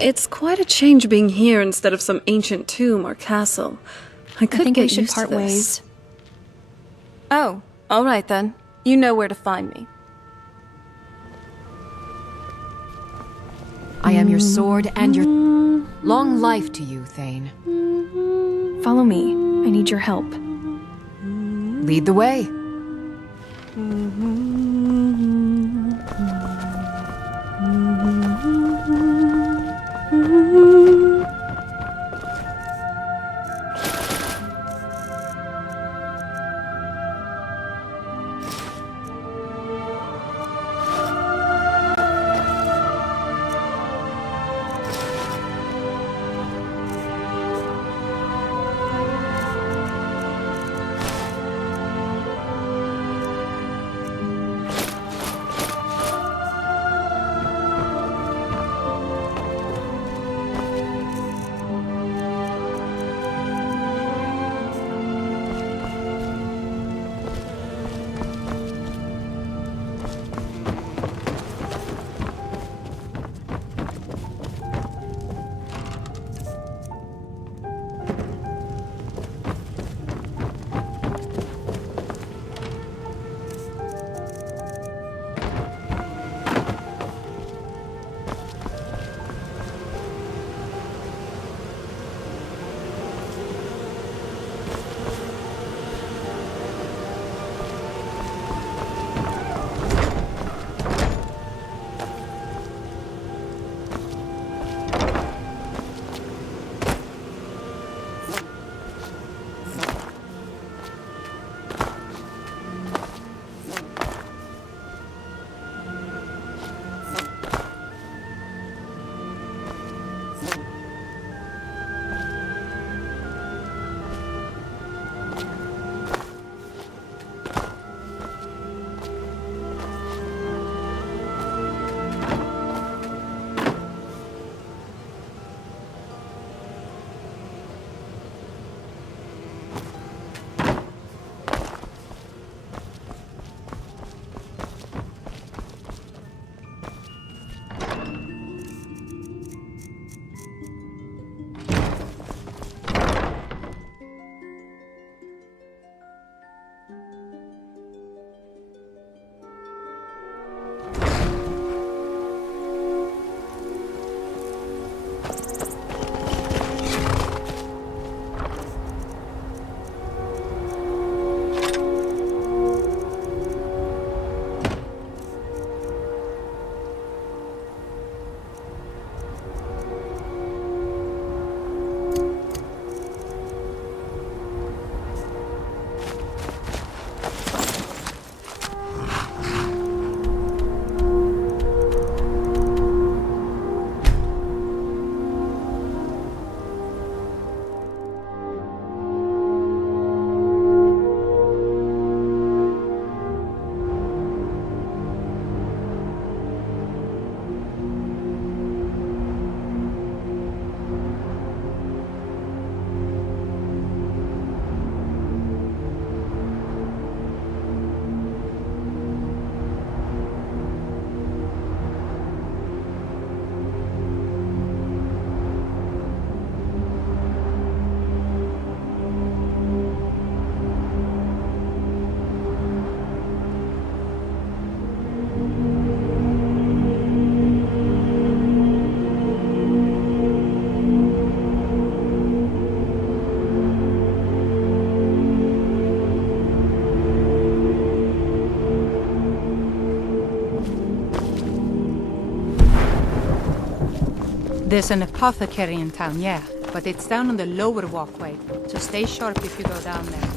It's quite a change being here instead of some ancient tomb or castle. I think we get should used to part this. ways. Oh, all right then. You know where to find me. I am your sword and your... Long life to you, Thane. Follow me. I need your help. Lead the way. There's an apothecary in town, yeah, but it's down on the lower walkway, so stay sharp if you go down there.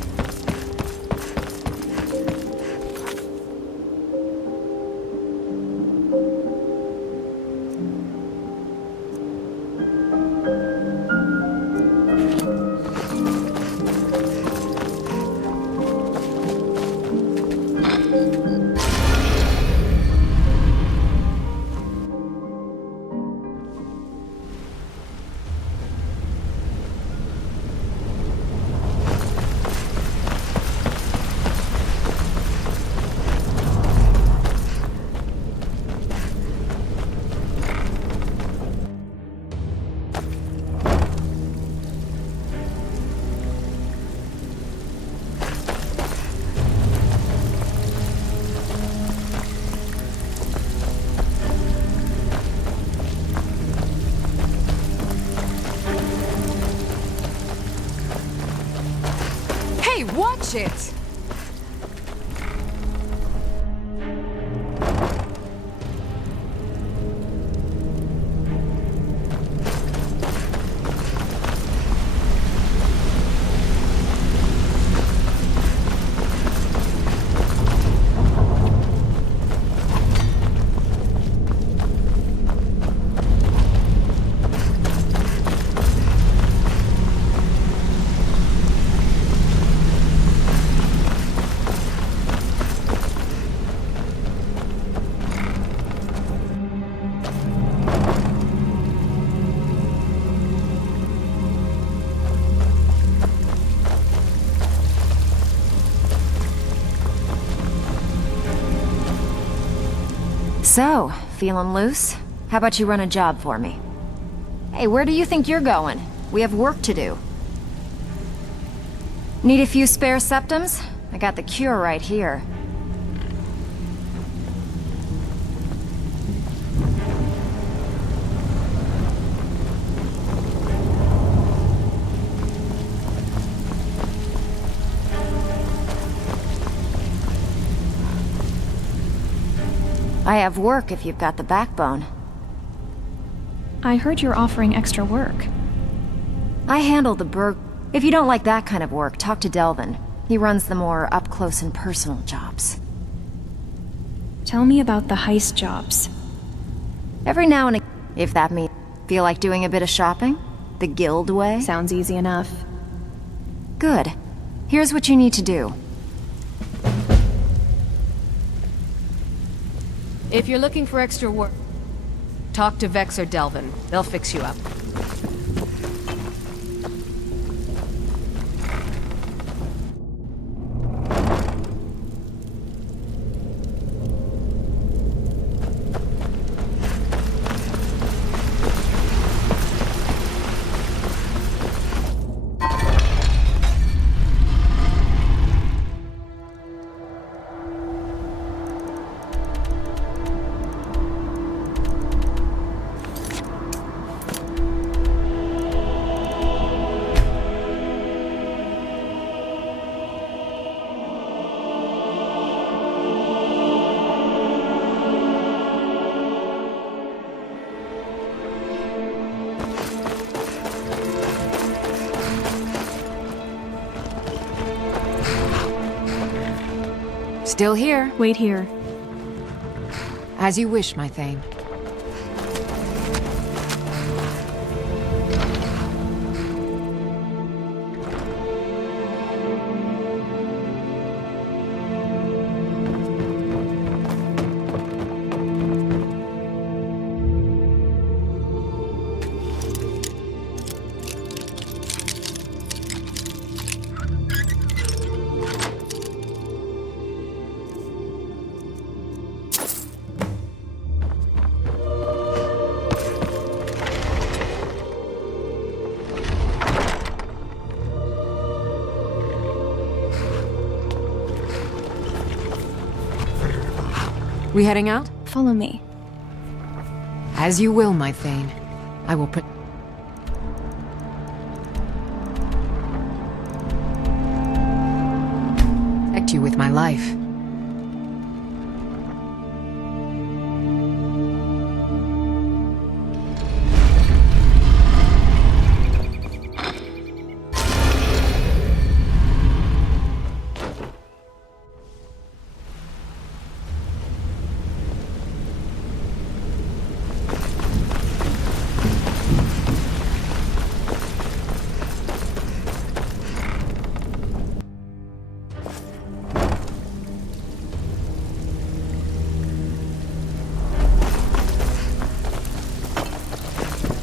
Shit. So, feeling loose? How about you run a job for me? Hey, where do you think you're going? We have work to do. Need a few spare septums? I got the cure right here. I have work if you've got the backbone. I heard you're offering extra work. I handle the burg. If you don't like that kind of work, talk to Delvin. He runs the more up-close and personal jobs. Tell me about the heist jobs. Every now and again, if that means feel like doing a bit of shopping? The guild way? Sounds easy enough. Good. Here's what you need to do. If you're looking for extra work, talk to Vex or Delvin. They'll fix you up. Still here. Wait here. As you wish, my Thane. We heading out? Follow me. As you will, my Thane. I will protect you with my life.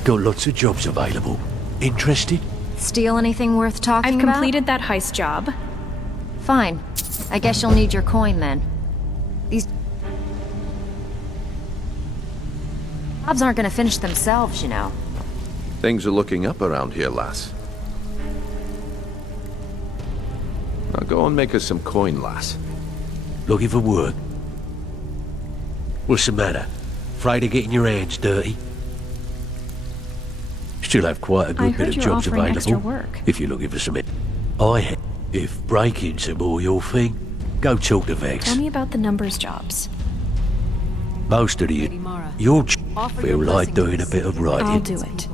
Got lots of jobs available. Interested? Steal anything worth talking I've about? completed that heist job. Fine. I guess you'll need your coin then. These jobs aren't gonna finish themselves, you know. Things are looking up around here, lass. Now go and make us some coin, lass. Looking for work? What's the matter? Afraid of getting your hands dirty? Still have quite a I good heard bit of you're jobs offering available. extra work. If you're looking for some... I had. If breaking's a more your thing, go talk to Vex. Tell me about the numbers jobs. Most of the... You'll feel like doing a bit of writing. I'll do it.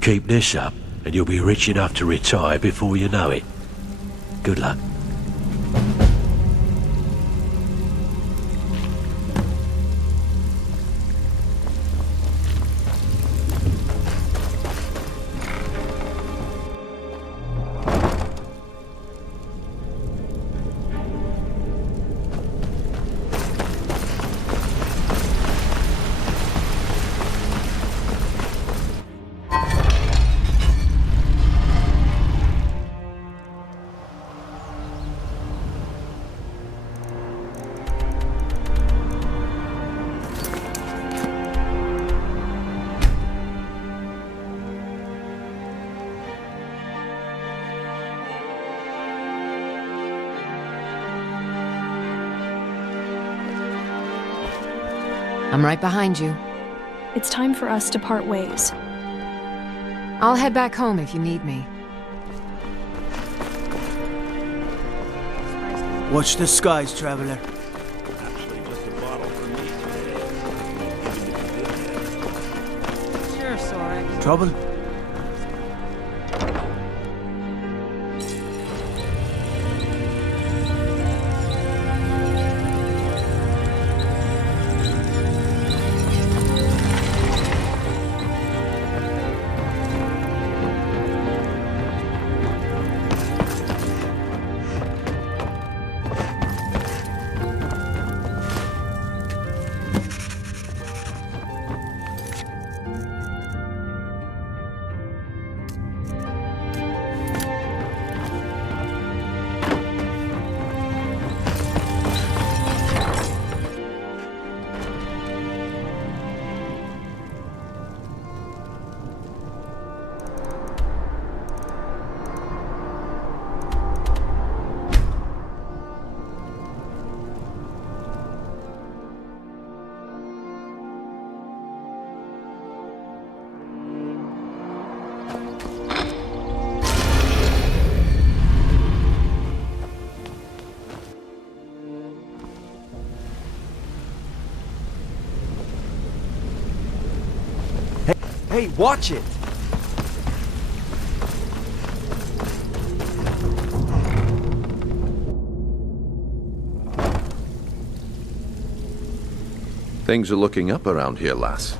Keep this up, and you'll be rich enough to retire before you know it. Good luck. I'm right behind you. It's time for us to part ways. I'll head back home if you need me. Watch the skies, traveler. Sure, Sorex. Trouble? Hey, watch it! Things are looking up around here, lass.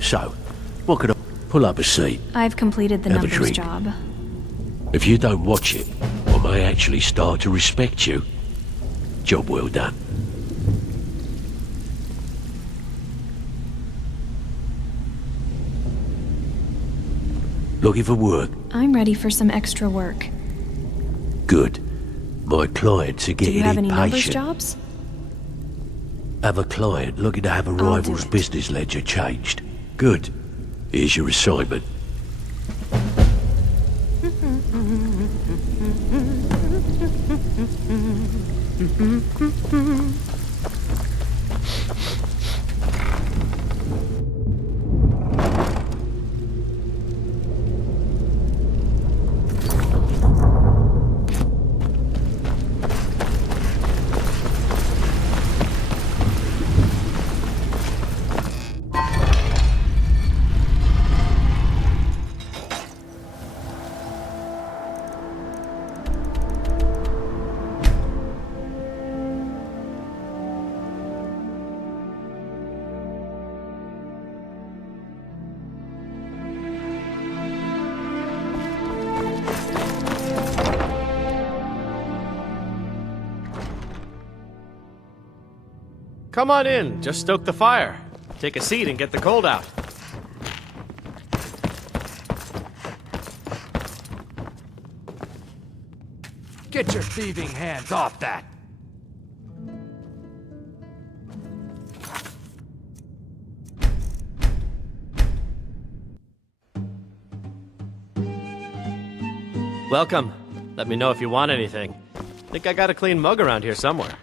So, what could I pull up a seat? I've completed the Have a numbers drink. job. If you don't watch it, I may actually start to respect you. Job well done. Looking for work? I'm ready for some extra work. Good. My clients are Do getting you have any numbers impatient. jobs? Have a client looking to have a I'll do rival's it. business ledger changed. Good. Here's your assignment. Come on in, just stoke the fire. Take a seat and get the cold out. Get your thieving hands off that! Welcome. Let me know if you want anything. Think I got a clean mug around here somewhere.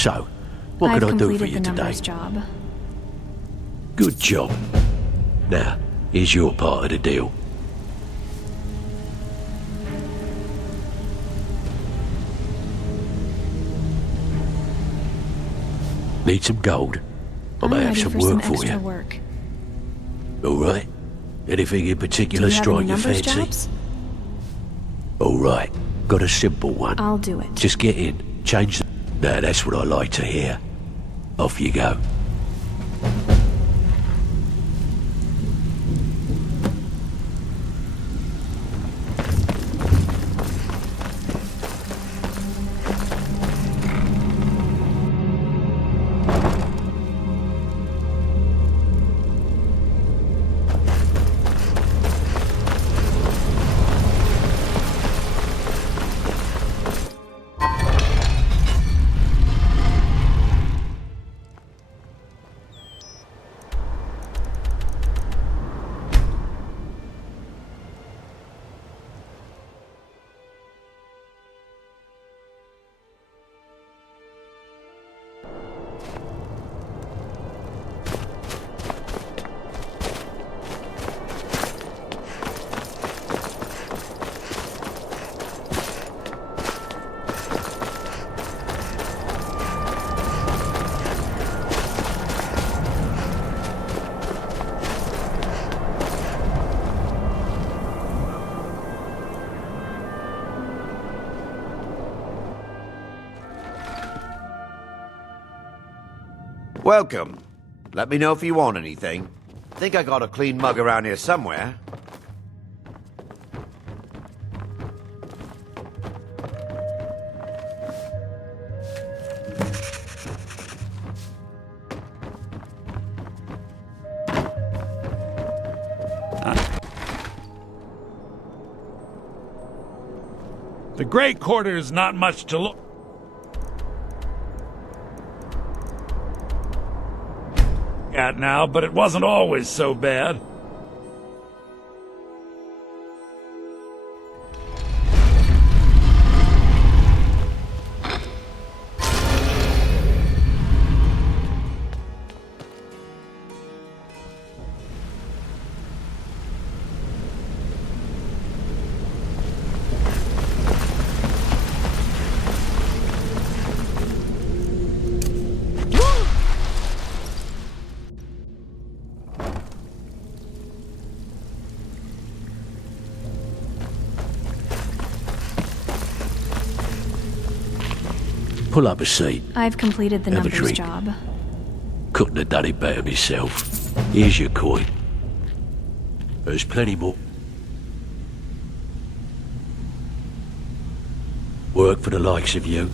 So, what I've can I do for completed you the today? numbers job. Good job. Now, here's your part of the deal. Need some gold? I I'm may have ready some for work some for extra you. work. Alright. Anything in Do particular you have any strike your numbers fancy? jobs? Alright. Got a simple one. I'll do it. Just get in, change the... Now that's what I like to hear. Off you go. Welcome. Let me know if you want anything. Think I got a clean mug around here somewhere. The Great Quarter is not much to look at now, but it wasn't always so bad. Pull up a seat. I've completed the Have a numbers drink. job. Couldn't have done it better myself. Here's your coin. There's plenty more. Work for the likes of you.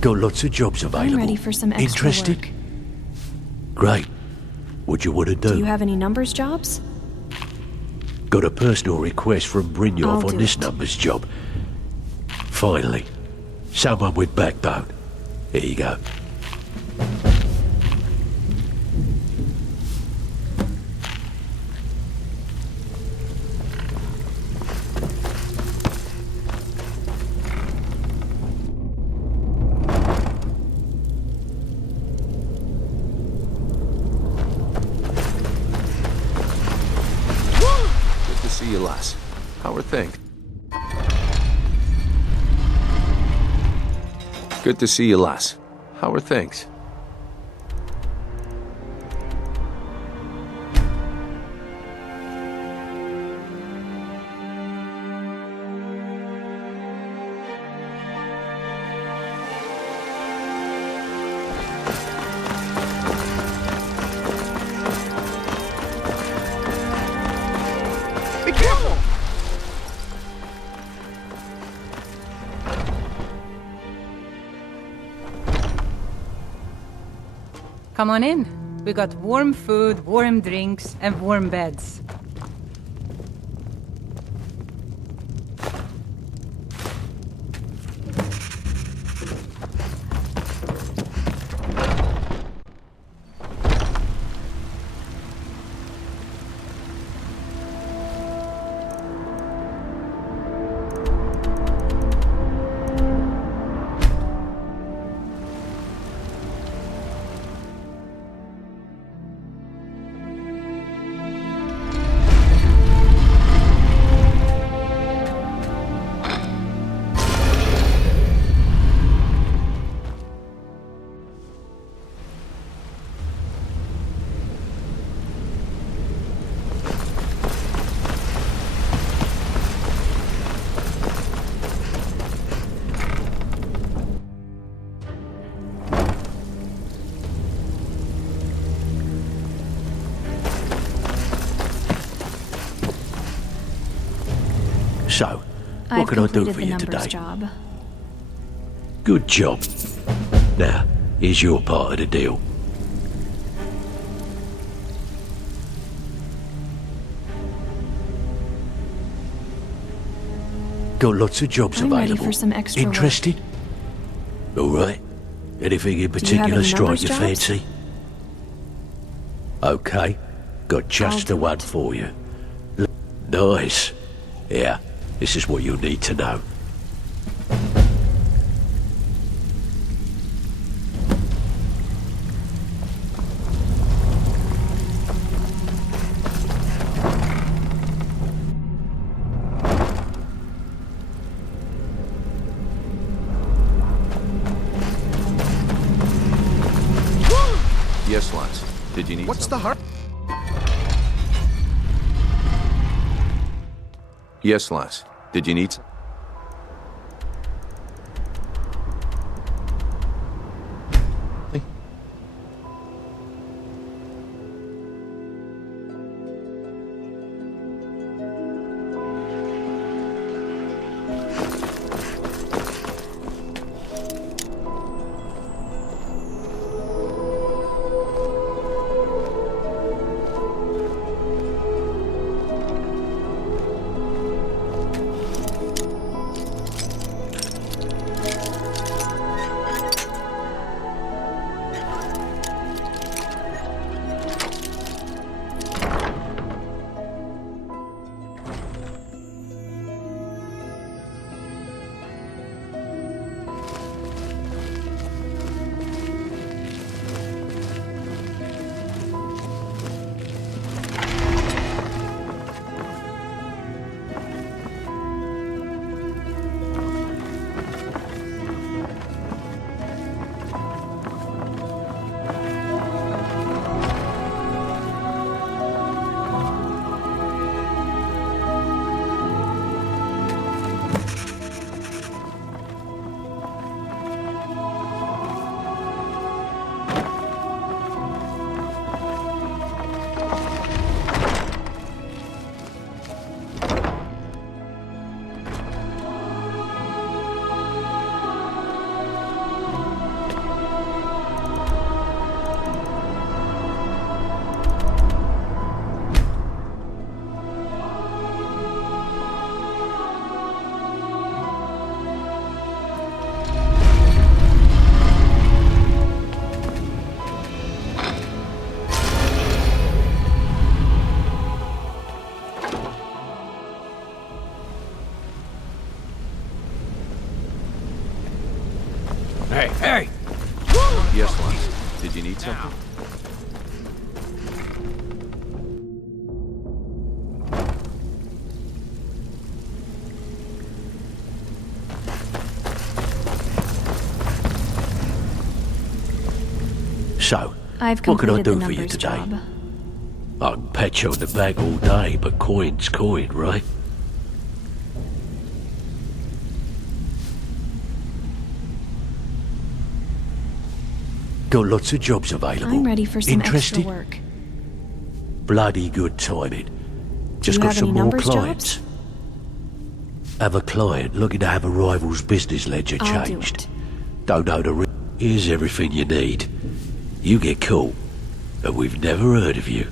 Got lots of jobs available. I'm ready for some extra Interested? work. Great. What you want to do? Do you have any numbers jobs? Got a personal request from Brynjolf I'll on do this it. numbers job. Finally. Someone with backbone. Here you go. Good to see you, lass. How are things? Good to see you, lass. How are things? Be careful! Come on in. We got warm food, warm drinks, and warm beds. So, I've what can I do completed for the you numbers today? job. Good job. Now, here's your part of the deal. Got lots of jobs I'm ready available. for some extra work. Interested? All right. Anything in you have particular any strike numbers your jobs? fancy? Okay. Got just the do one it. for you. Nice. Yeah, this is what you'll need to know. Yes, lads. Did you need What's something? the hurry? Yes, lads. Did you need... Hey, hey! Yes, lads. Did you need something? So, I've what can I completed do the for you numbers today? job. I can pat you on the back all day, but coin's coin, right? Got lots of jobs available. I'm ready for some Interested? extra work. Bloody good timing. Just you got have some any more numbers clients. jobs? Have a client looking to have a rival's business ledger I'll do changed. it. Don't know the Here's everything you need. You get caught, and we've never heard of you.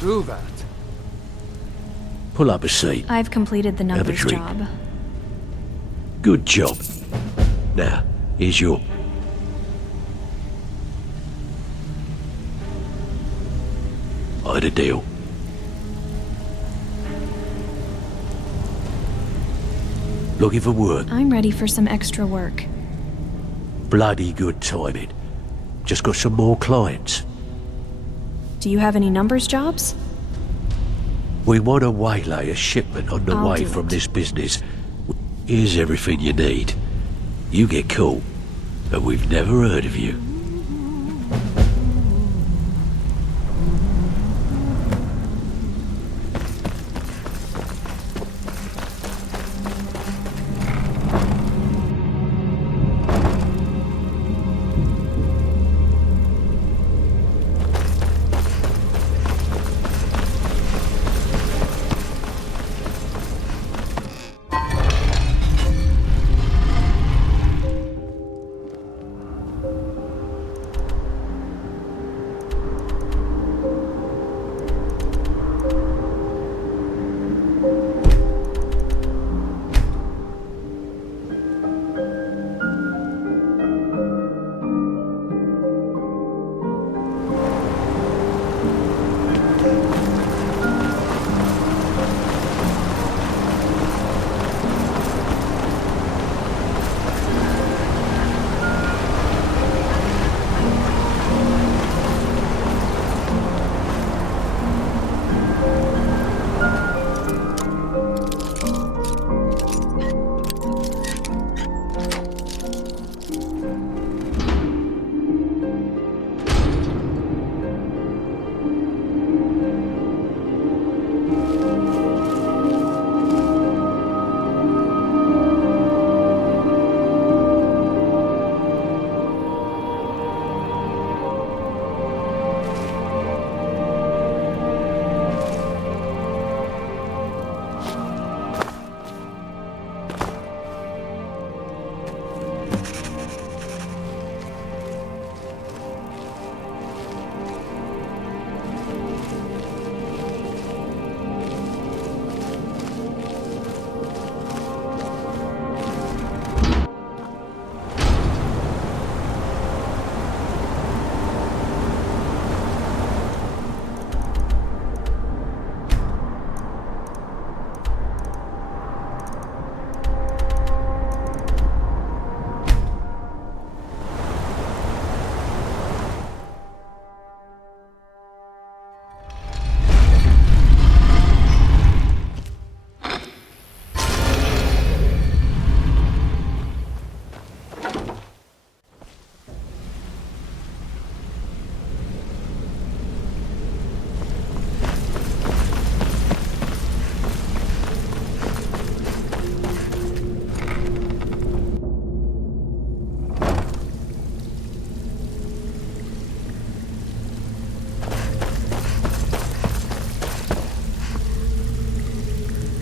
do that. Pull up a seat. I've completed the Have a numbers drink. job. Good job. Now, here's your... I had a deal. Looking for work. I'm ready for some extra work. Bloody good timing. Just got some more clients. Do you have any numbers jobs? We want to waylay a shipment on the I'll way do from it. this business. Here's everything you need. You get caught, and we've never heard of you.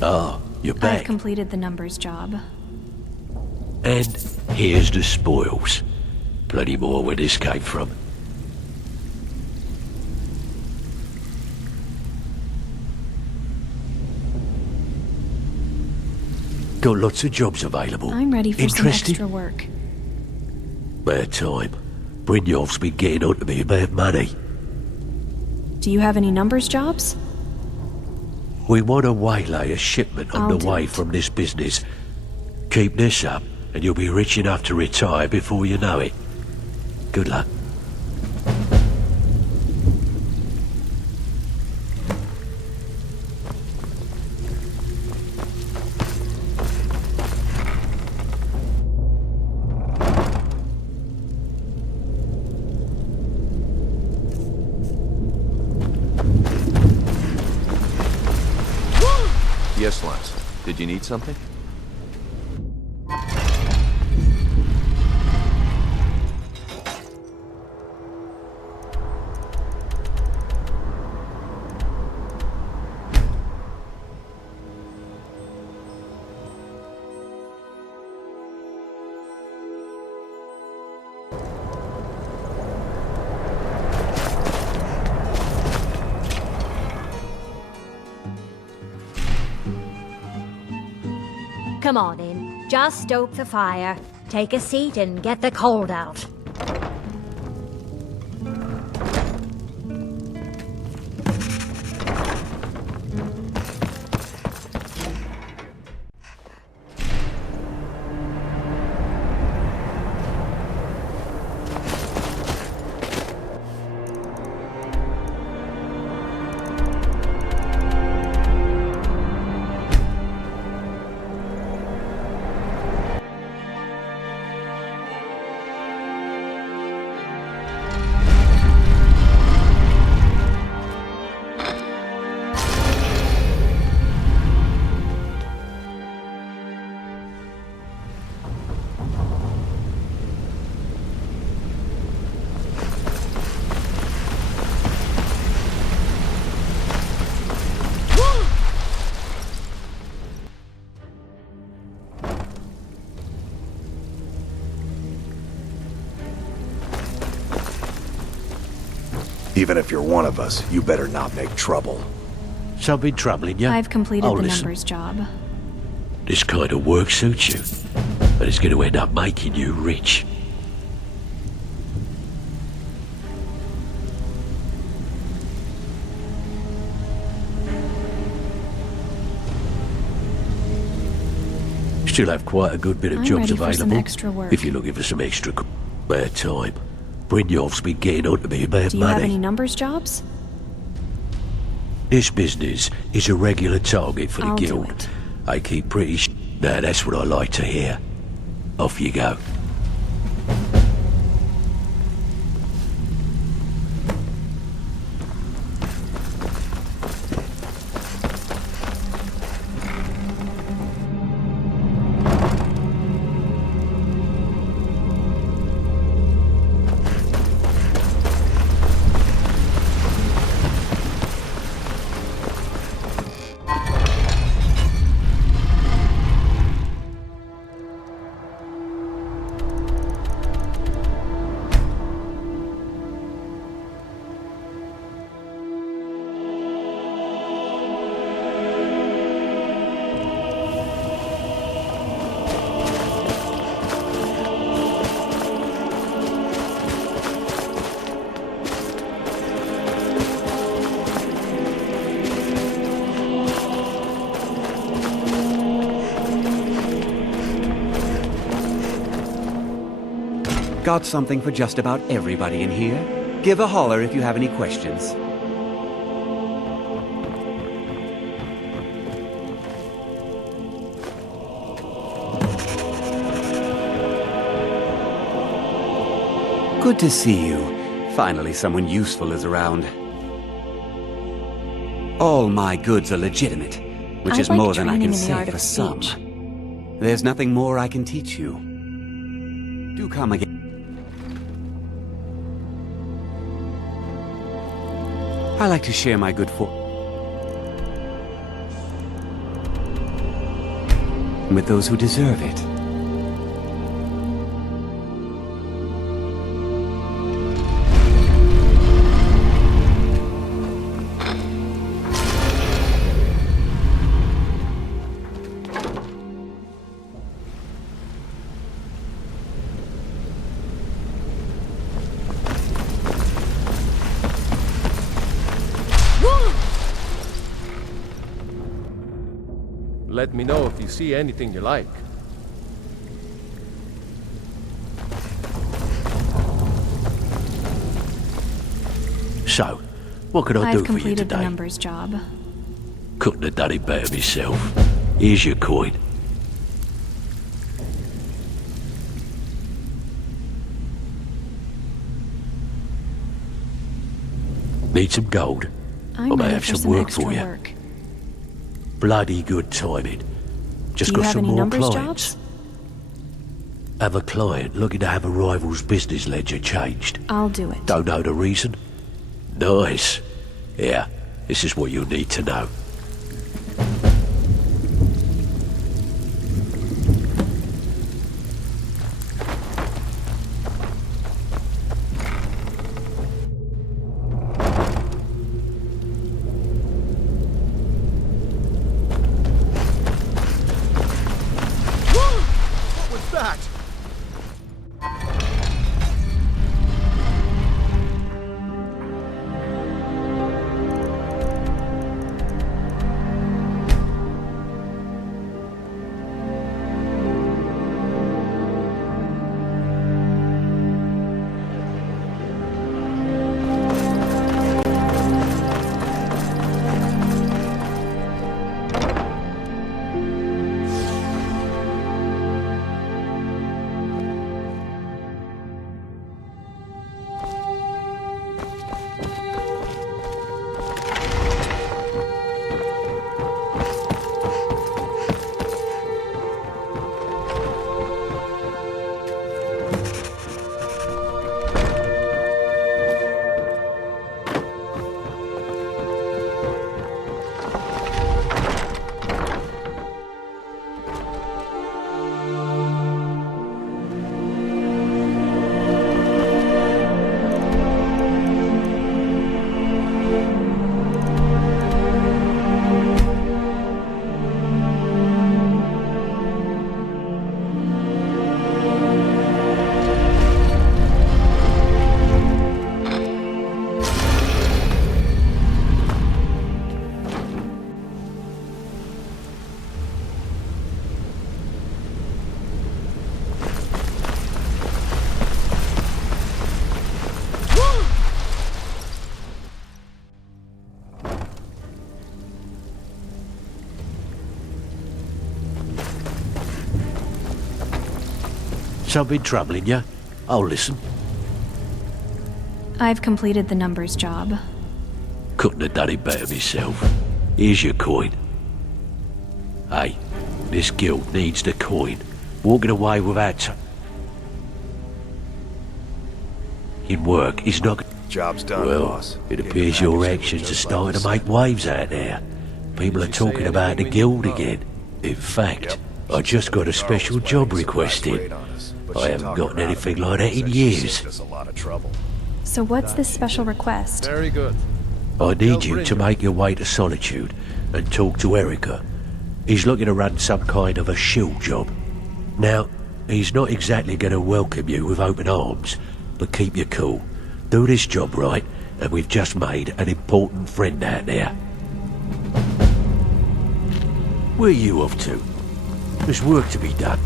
Ah, you're back. I've completed the numbers job. And here's the spoils. Plenty more where this came from. Got lots of jobs available. I'm ready for some Interested? extra work. Bad time. Brynjolf's been getting on to me about money. Do you have any numbers jobs? We want to waylay a shipment on I'll the do way it. from this business. Keep this up, and you'll be rich enough to retire before you know it. Good luck. Yes, lass. Did you need something? Come on in. Just stoke the fire. Take a seat and get the cold out. Even if you're one of us, you better not make trouble. Something troubling you? I've completed the listen. numbers job. This kind of work suits you, but it's going to end up making you rich. Still have quite a good bit of I'm jobs ready for some available extra work. if you're looking for some extra spare time. Brynjolf's been getting on to me about Do you have money. any numbers jobs? This business is a regular target for the I'll do guild. it. I keep pretty Now that's what I like to hear. Off you go. Got something for just about everybody in here. Give a holler if you have any questions. Good to see you. Finally, someone useful is around. All my goods are legitimate, which I'd is like more than I training can in the say art for of some. speech. There's nothing more I can teach you. Do come again. I like to share my good fortune with those who deserve it. Let me know if you see anything you like. So, what can I do I've for you completed the today? numbers job. Couldn't have done it better myself. Here's your coin. Need some gold? I'm I may ready have for some work extra for you. work. Bloody good timing. Just Do you got have some any more numbers clients. jobs? Have a client looking to have a rival's business ledger changed. I'll do it. Don't know the reason? Nice. Yeah, this is what you'll need to know. Something troubling you? I'll listen. I've completed the numbers job. Couldn't have done it better myself. Here's your coin. Hey, this guild needs the coin. Walking away without in work is not... Job's done, well, boss. it appears your actions are starting to make waves out there. People are talking about the guild again. In fact, I just got a special job request in. I haven't gotten anything like that in years. So what's this special request? Very good. I need you to make your way to Solitude and talk to Erica. He's looking to run some kind of a shield job. Now, he's not exactly going to welcome you with open arms, but keep your cool. Do this job right, and we've just made an important friend out there. Where are you off to? There's work to be done.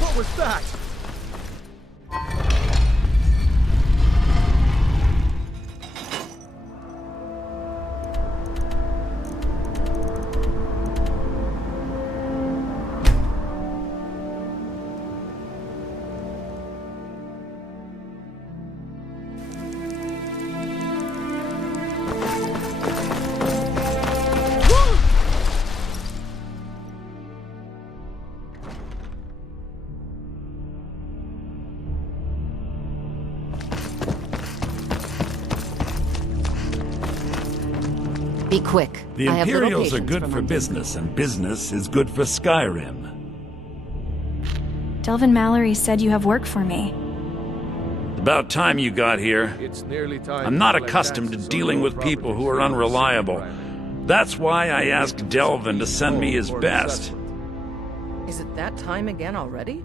What was that? Be quick. The I have little Imperials are patience good for for mundane business, and business is good for Skyrim. Delvin Mallory said you have work for me. About time you got here. It's nearly time. I'm not accustomed to dealing with people who are unreliable. That's why I asked Delvin to send me his best. Is it that time again already?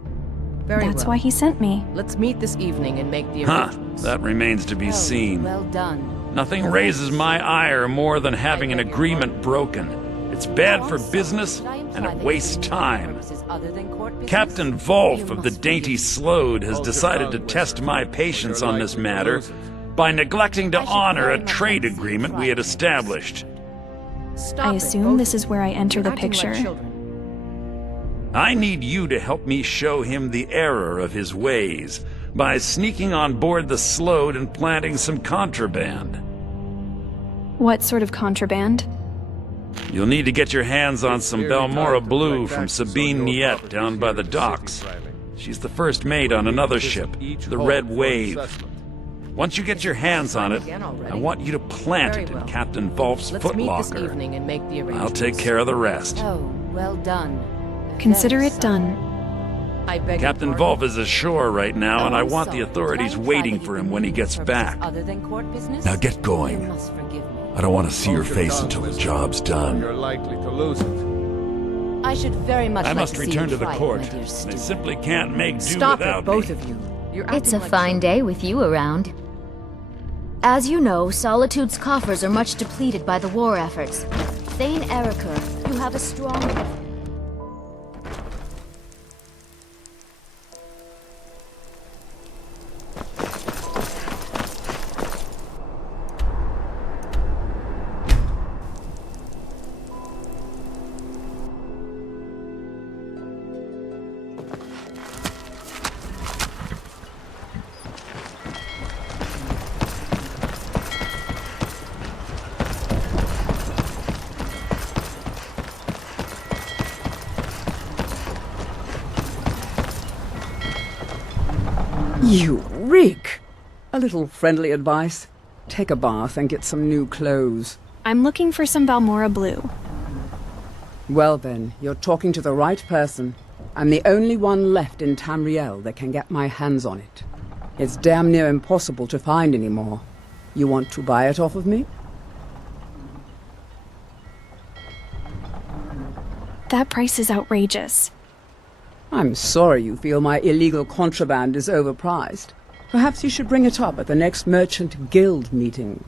Very That's well. why he sent me. Let's meet this evening and make the Huh, arrangements. that remains to be seen. Well done. Nothing raises my ire more than having an agreement broken. It's bad for business, and it wastes time. Captain Volf of the Dainty Slode has decided to test my patience on this matter by neglecting to honor a trade agreement we had established. I assume this is where I enter the picture. I need you to help me show him the error of his ways by sneaking on board the Slode and planting some contraband. What sort of contraband? You'll need to get your hands on some Balmora Blue from Sabine Niet down by the docks. She's the first mate on another ship, the Red Wave. Once you get your hands on it, I want you to plant it in Captain Volf's footlocker. I'll take care of the rest. Oh, well done. Consider it done. Captain Volf is ashore right now, and I want the authorities waiting for him when he gets back. Now get going. I don't want to see your face until the job's done. You're likely to lose it. I should very much I like must to see return you to the fight, court. my dear They Stu. simply can't make do Stop without it, both me. of you. It's a fine day with you around. As you know, Solitude's coffers are much depleted by the war efforts. Thane Erica, you have a strong... You reek! A little friendly advice. Take a bath and get some new clothes. I'm looking for some Balmora Blue. Well then, you're talking to the right person. I'm the only one left in Tamriel that can get my hands on it. It's damn near impossible to find anymore. You want to buy it off of me? That price is outrageous. I'm sorry you feel my illegal contraband is overpriced. Perhaps you should bring it up at the next Merchant Guild meeting.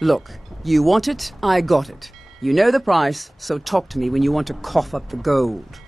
Look, you want it, I got it. You know the price, so talk to me when you want to cough up the gold.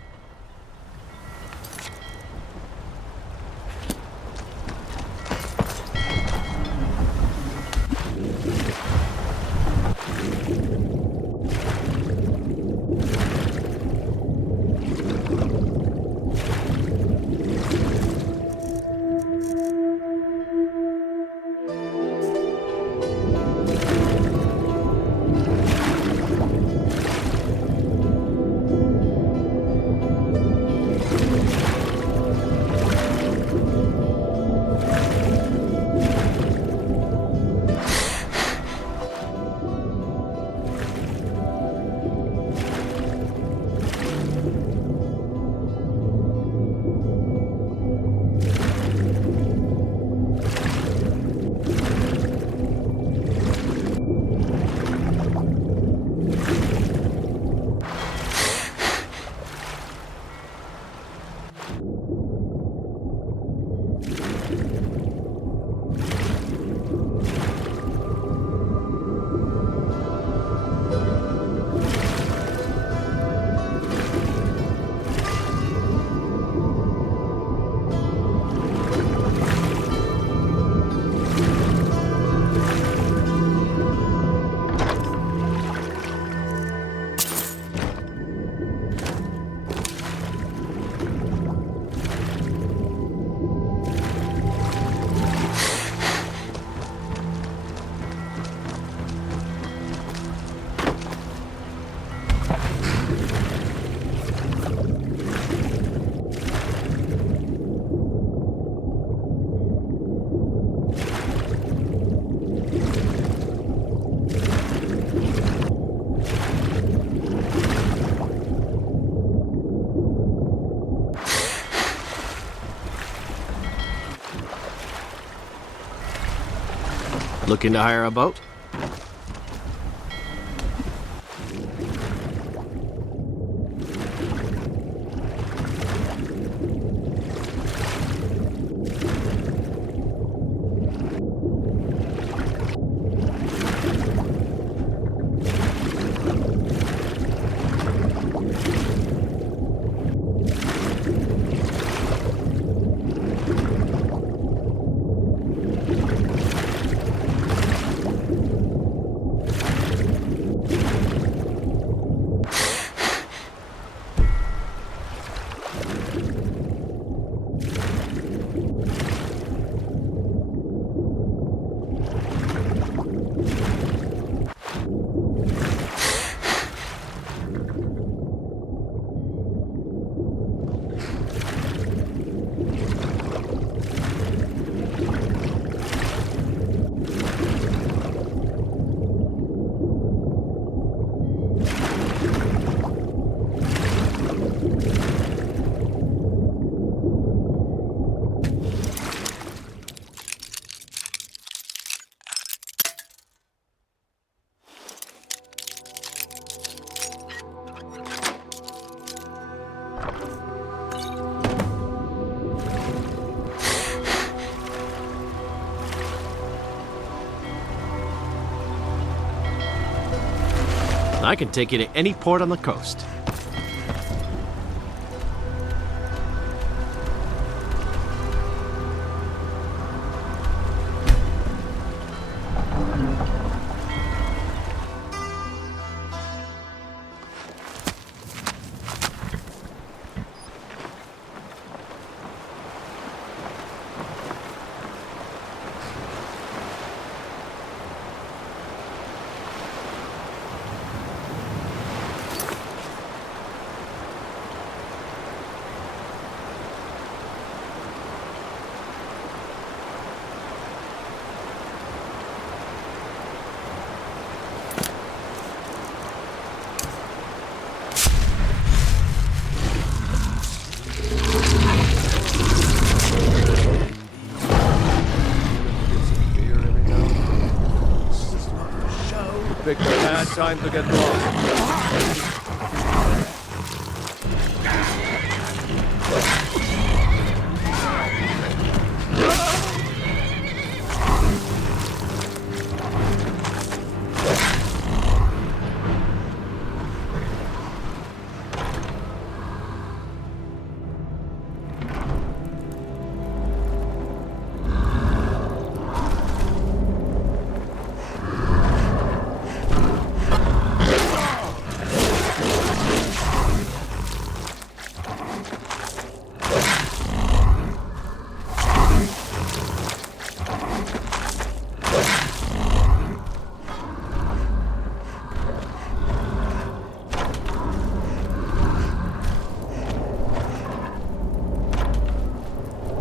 Looking to hire a boat? I can take you to any port on the coast. Picked a bad time to get lost.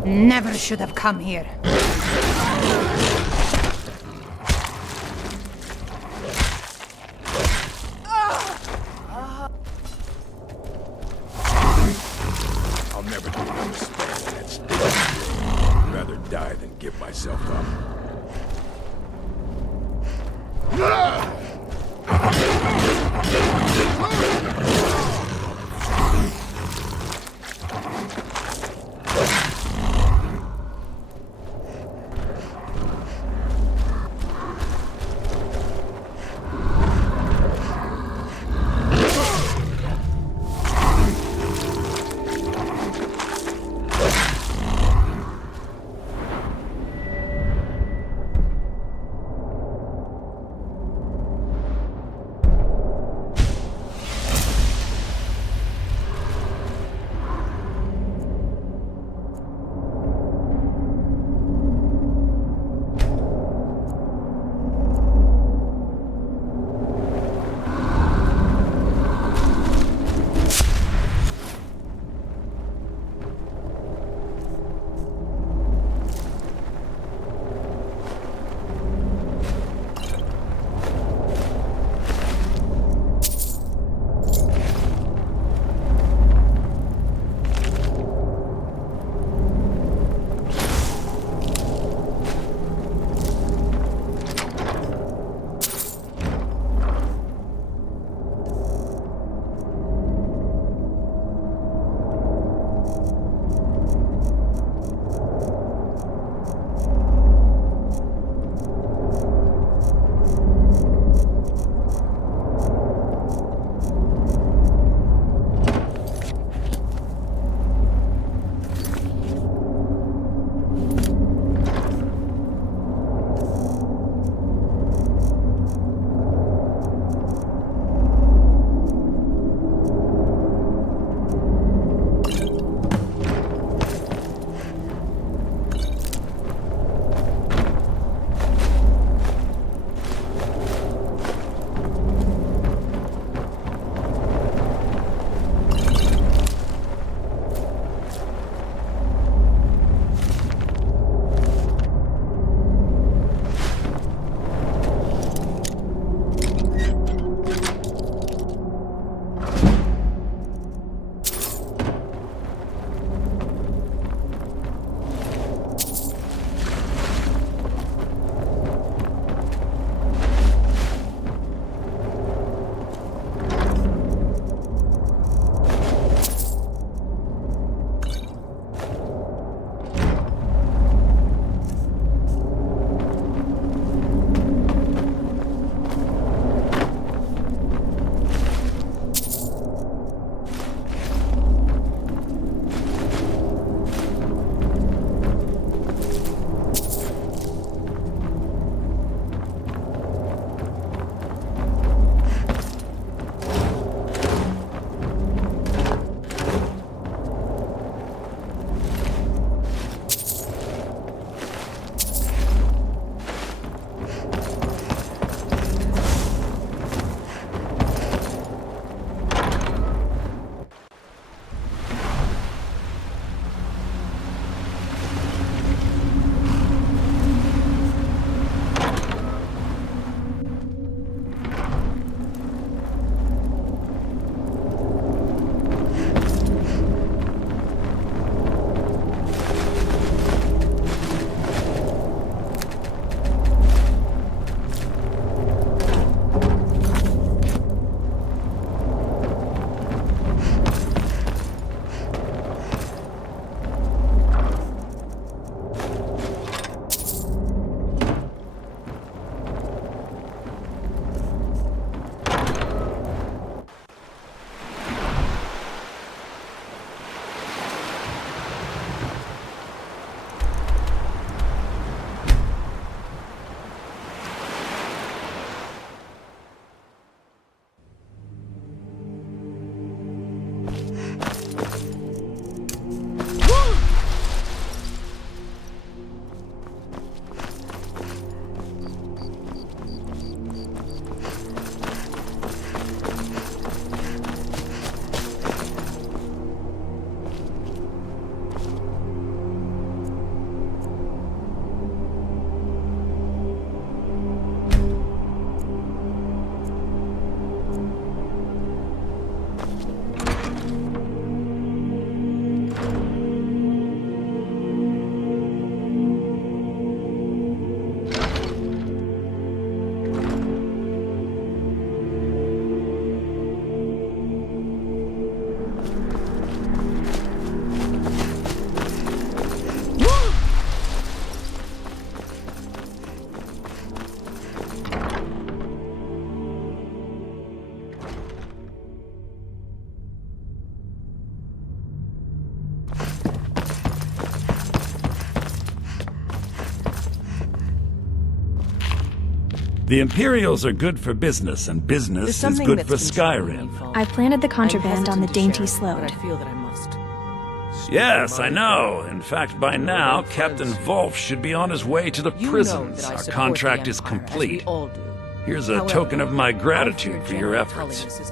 Never should have come here. I'll never do another spell in that stinking thing. Rather die than give myself up. The Imperials are good for business, and business is good for Skyrim. I've planted the contraband on the dainty Slode. I feel that I must. Yes, I know. In fact, by now, Captain Wolf should be on his way to the prisons. Our contract is complete. Here's a token of my gratitude for your efforts.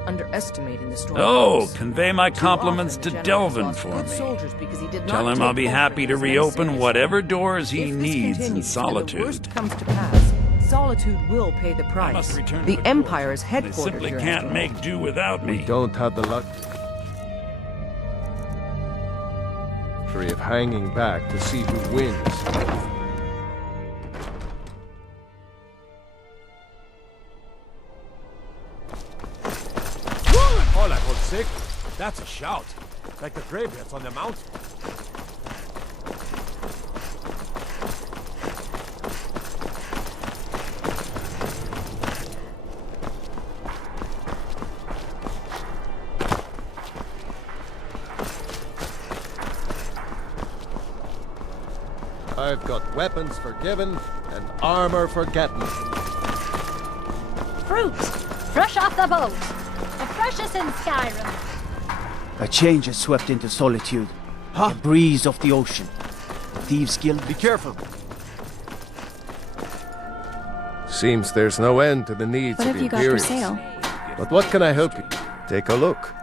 Oh, convey my compliments to Delvin for me. Tell him I'll be happy to reopen whatever doors he needs in Solitude. Solitude will pay the price. The Empire is headquartered They simply here, can't make do without me. We don't have the luxury of hanging back to see who wins. All I got sick. That's a shout. Like the graveyards on the mountain. I've got weapons forgiven and armor forgotten. Fruits, fresh off the boat. The freshest in Skyrim. A change has swept into Solitude. A breeze of the ocean. The Theive Guild. Be careful. Seems there's no end to the needs What of have you got for Imperials. sale? But what can I help you? Take a look.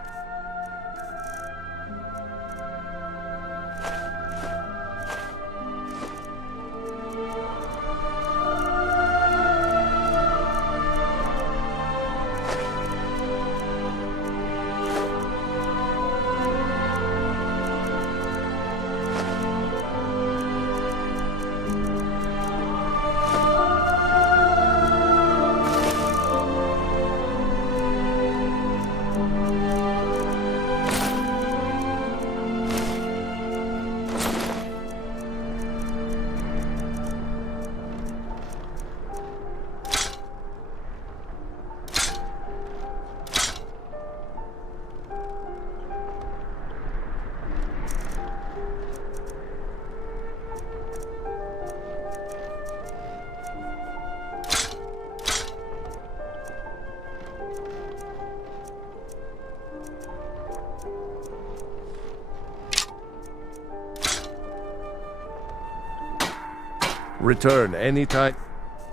Return anytime.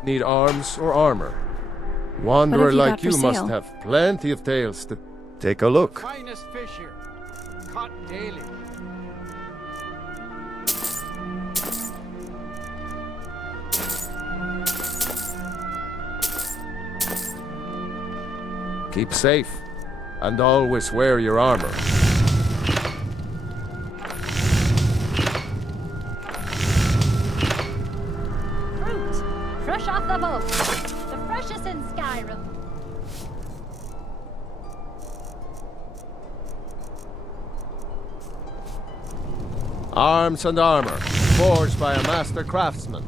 Need arms or armor. Wanderer like you must have plenty of tales to take a look. Finest fish here, caught daily. Keep safe, and always wear your armor. Fresh off the boat. The freshest in Skyrim. Arms and armor, forged by a master craftsman.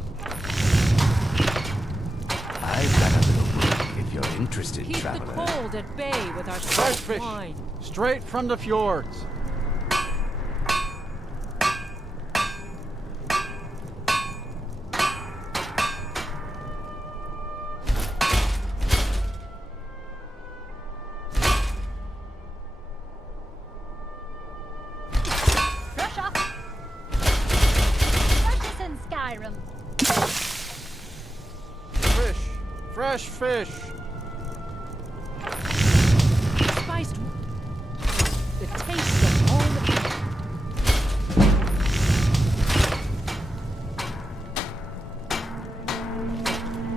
I've got a little book if you're interested, Keep traveler. the cold at bay with our Fresh salt fish, wine. straight from the fjords. Fresh off. Freshest in Skyrim. Fresh fish. Spiced. The taste of home.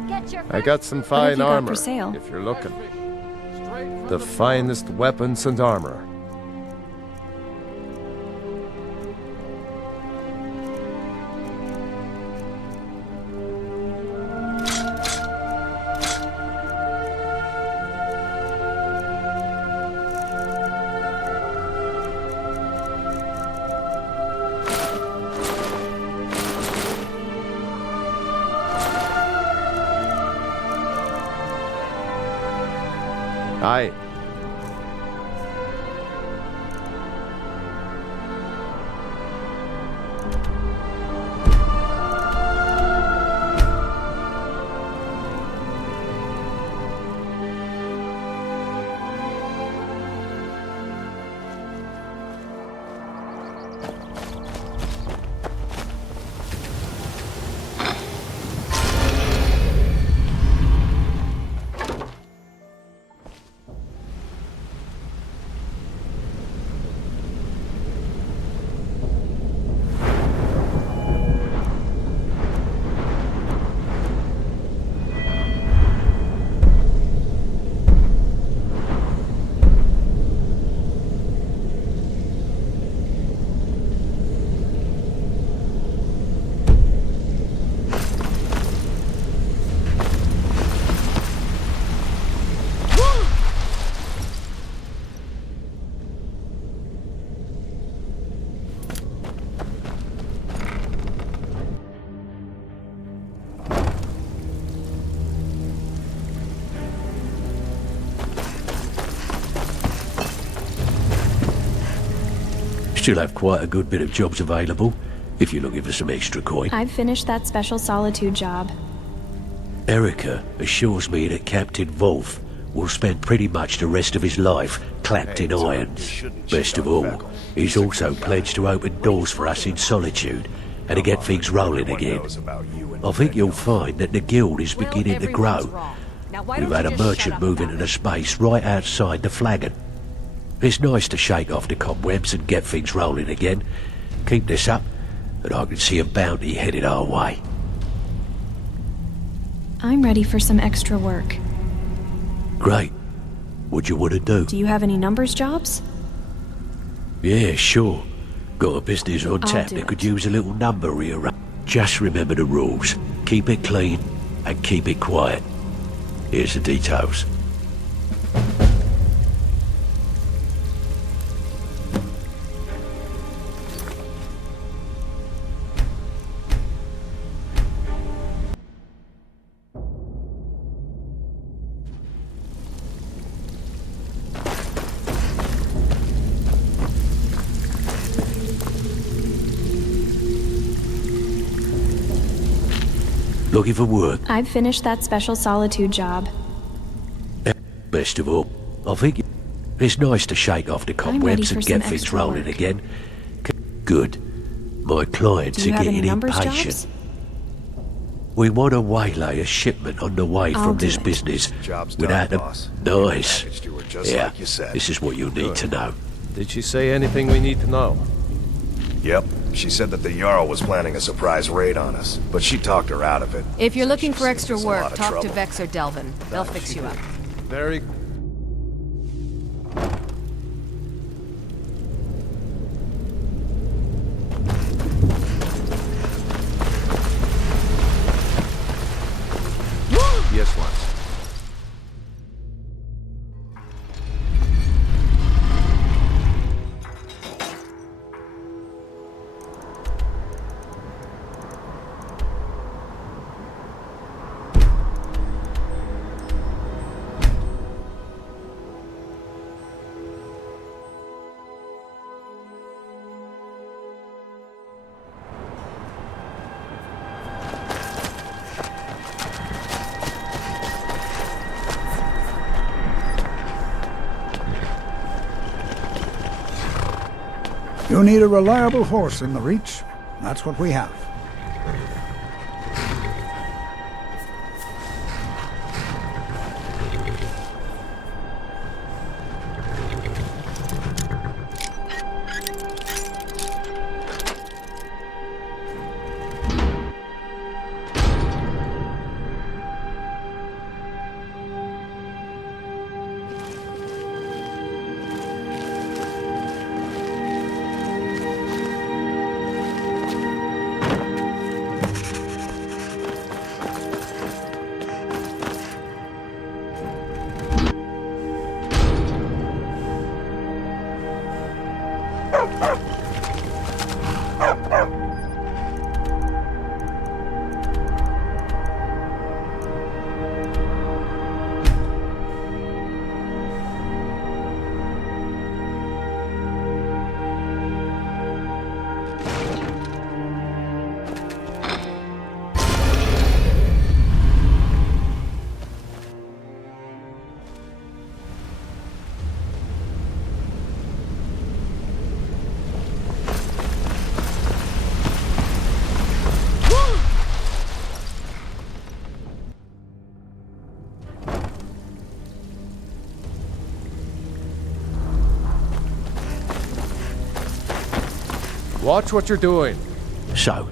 Get your I got some have fine you got armor, for sale? if you're looking. The finest weapons and armor. Aye. Still have quite a good bit of jobs available, if you're looking for some extra coin. I've finished that special Solitude job. Erica assures me that Captain Wolf will spend pretty much the rest of his life clapped in irons. Best of all, he's also pledged to open doors for us in Solitude and to get things rolling again. I think you'll find that the guild is beginning to grow. We've had a merchant move into the space right outside the flagon. It's nice to shake off the cobwebs and get things rolling again. Keep this up, and I can see a bounty headed our way. I'm ready for some extra work. Great. What you want to do? Do you have any numbers jobs? Yeah, sure. Got a business on I'll tap do that it. could use a little number rearranged. Just remember the rules. Keep it clean and keep it quiet. Here's the details. Looking for work? I've finished that special Solitude job. Best of all, I think it's nice to shake off the ready cobwebs for and some get things extra rolling work. again. Good. My clients Do you are have any getting numbers impatient. jobs? We want to waylay a shipment on the way I'll from do this it. business Job's without done, them. boss. Nice. Packaged you were just Yeah, like you said. this is what you need to know. Did she say anything we need to know? Yep. She said that the Jarl was planning a surprise raid on us, but she talked her out of it. If you're looking for extra us a lot work, of talk to trouble. Vex or Delvin. They'll fix you up. Very... Yes, Lance. You need a reliable horse in the Reach. That's what we have. Watch what you're doing. So,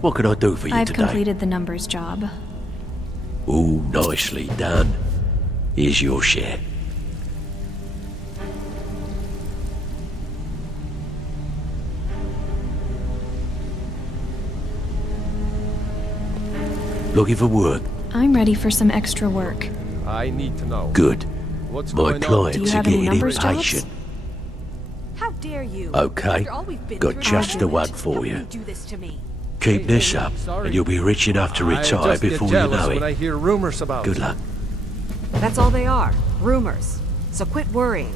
what can I do for you I've today? completed the numbers job. Ooh, nicely done. Here's your share. Looking for work? I'm ready for some extra work. I need to know. Good. What's My going on? Do clients you are have any getting numbers impatient. jobs? How dare you? Okay, After all we've been got through, just I'll the do one it. for How you. can do this to me? Keep this up, and you'll be rich enough to I retire just get before you jealous know when I it. hear rumors about Good it. luck. That's all they are. Rumors. So quit worrying.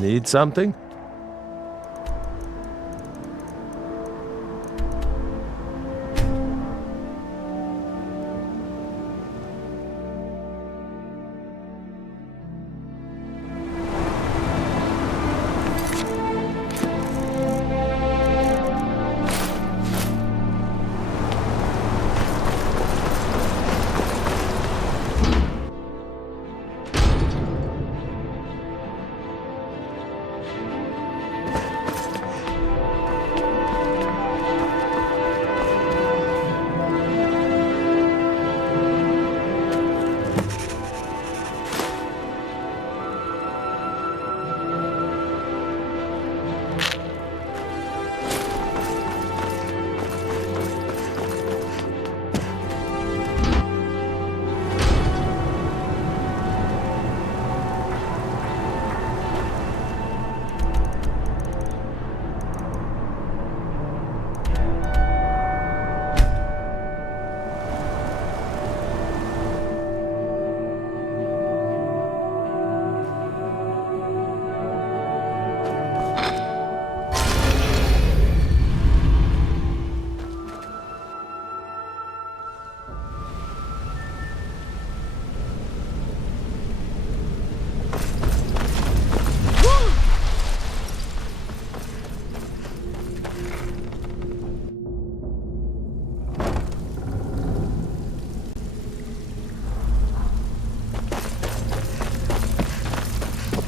Need something?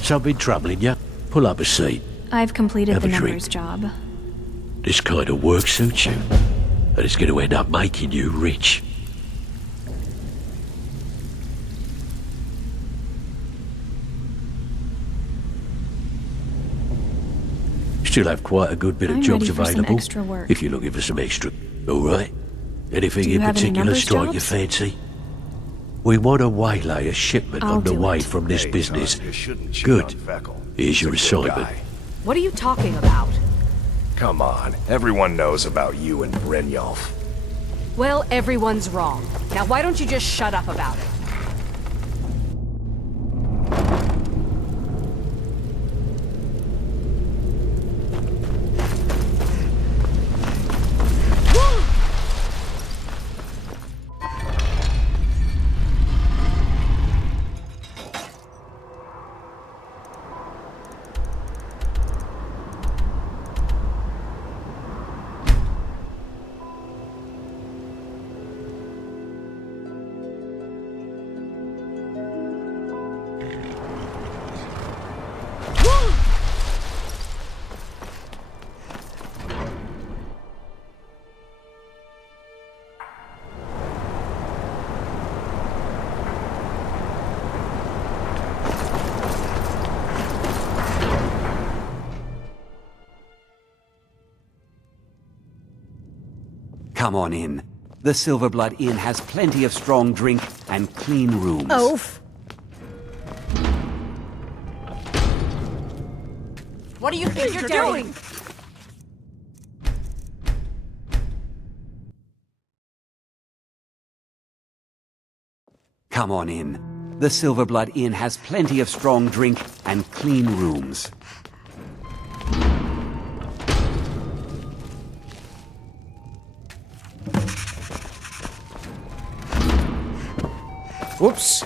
Something troubling you? Pull up a seat. I've completed Have the a drink. numbers job. This kind of work suits you, and it's going to end up making you rich. Still have quite a good bit of I'm jobs ready for some available, extra work. if you're looking for some extra. All right? Anything Do you in have any particular numbers strike your jobs? fancy? We want to waylay a shipment I'll on the do way it. from this Hey, business. son, you shouldn't cheat Good. on Feckle. Here's your He's a good assignment. guy. What are you talking about? Come on, everyone knows about you and Brynjolf. Well, everyone's wrong. Now why don't you just shut up about it? Come on in. The Silverblood Inn has plenty of strong drink and clean rooms. Oaf. What do you think you're doing? Come on in. The Silverblood Inn has plenty of strong drink and clean rooms. Whoops.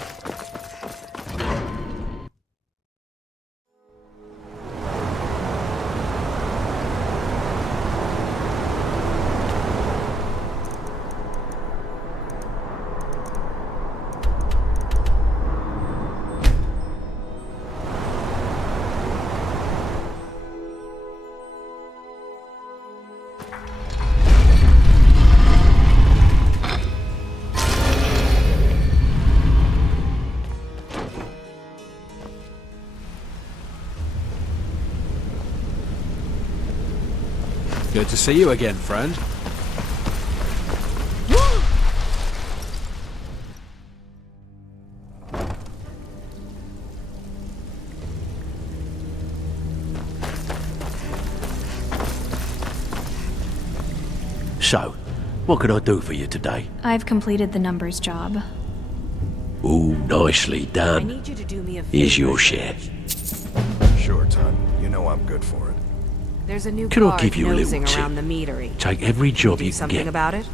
Good to see you again, friend. So, what can I do for you today? I've completed the numbers job. Ooh, nicely I done. need you to do me a favor. Here's your share. Sure, Ton. You know I'm good for it. There's a new Can I guard give you a little nosing tip? around the meadery. Take every job Do you can something get. about it?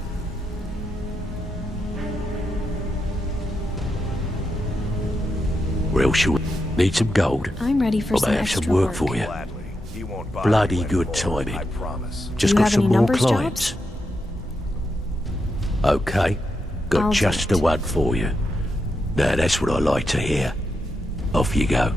Or else you'll need some gold. I'm ready for I some may have some extra work for you. He won't bother Bloody you good anymore, timing. I promise. Just you got have some any more numbers clients. Okay. Got I'll just the one for you. Now that's what I like to hear. Off you go.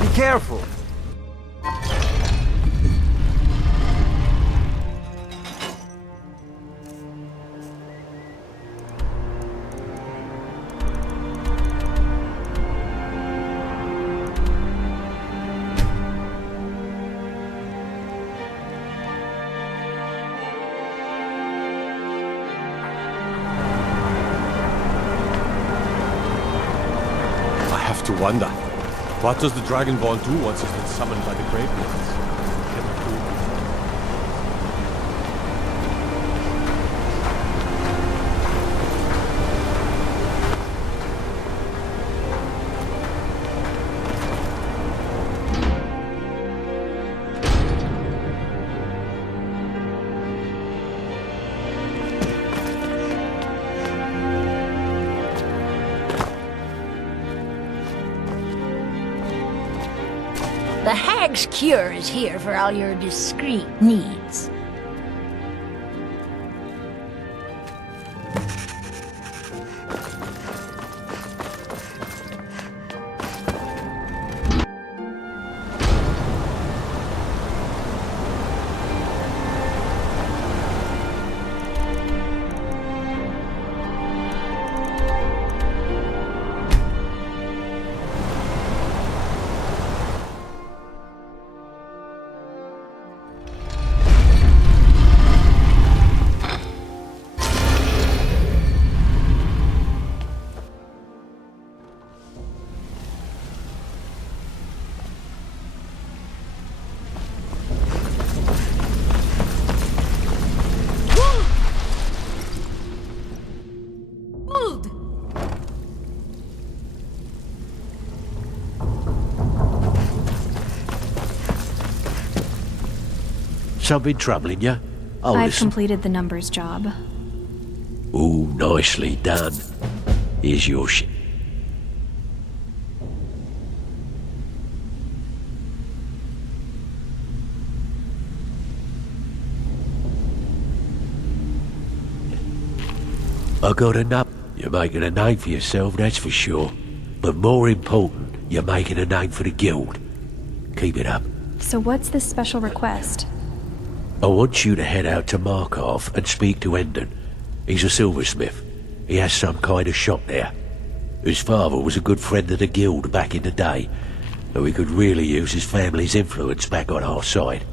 Be careful. I have to wonder, what does the Dragonborn do once he's been summoned by the Great Ones? The Hag's Cure is here for all your discreet needs. Something troubling you? I'll I've listen. completed the numbers job. Ooh, nicely done. Here's your shit. I got enough. You're making a name for yourself, that's for sure. But more important, you're making a name for the guild. Keep it up. So what's this special request? I want you to head out to Markov and speak to Endon. He's a silversmith. He has some kind of shop there. His father was a good friend of the guild back in the day, and we could really use his family's influence back on our side.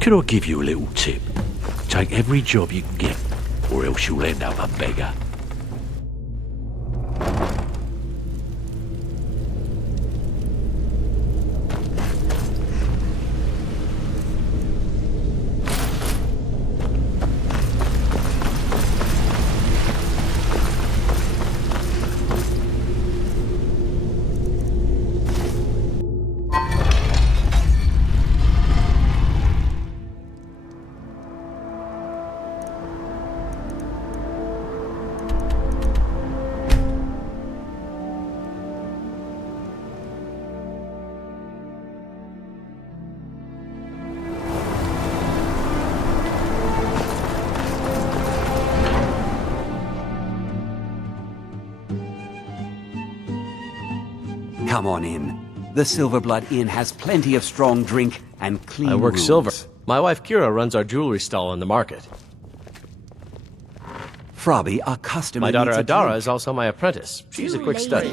Can I give you a little tip? Take every job you can get, or else you'll end up a beggar. Come on in. The Silverblood Inn has plenty of strong drink and clean I work rooms. silver. My wife Kira runs our jewelry stall on the market. Frobby, our customer My daughter needs a Adara drink. is also my apprentice. She's a quick study.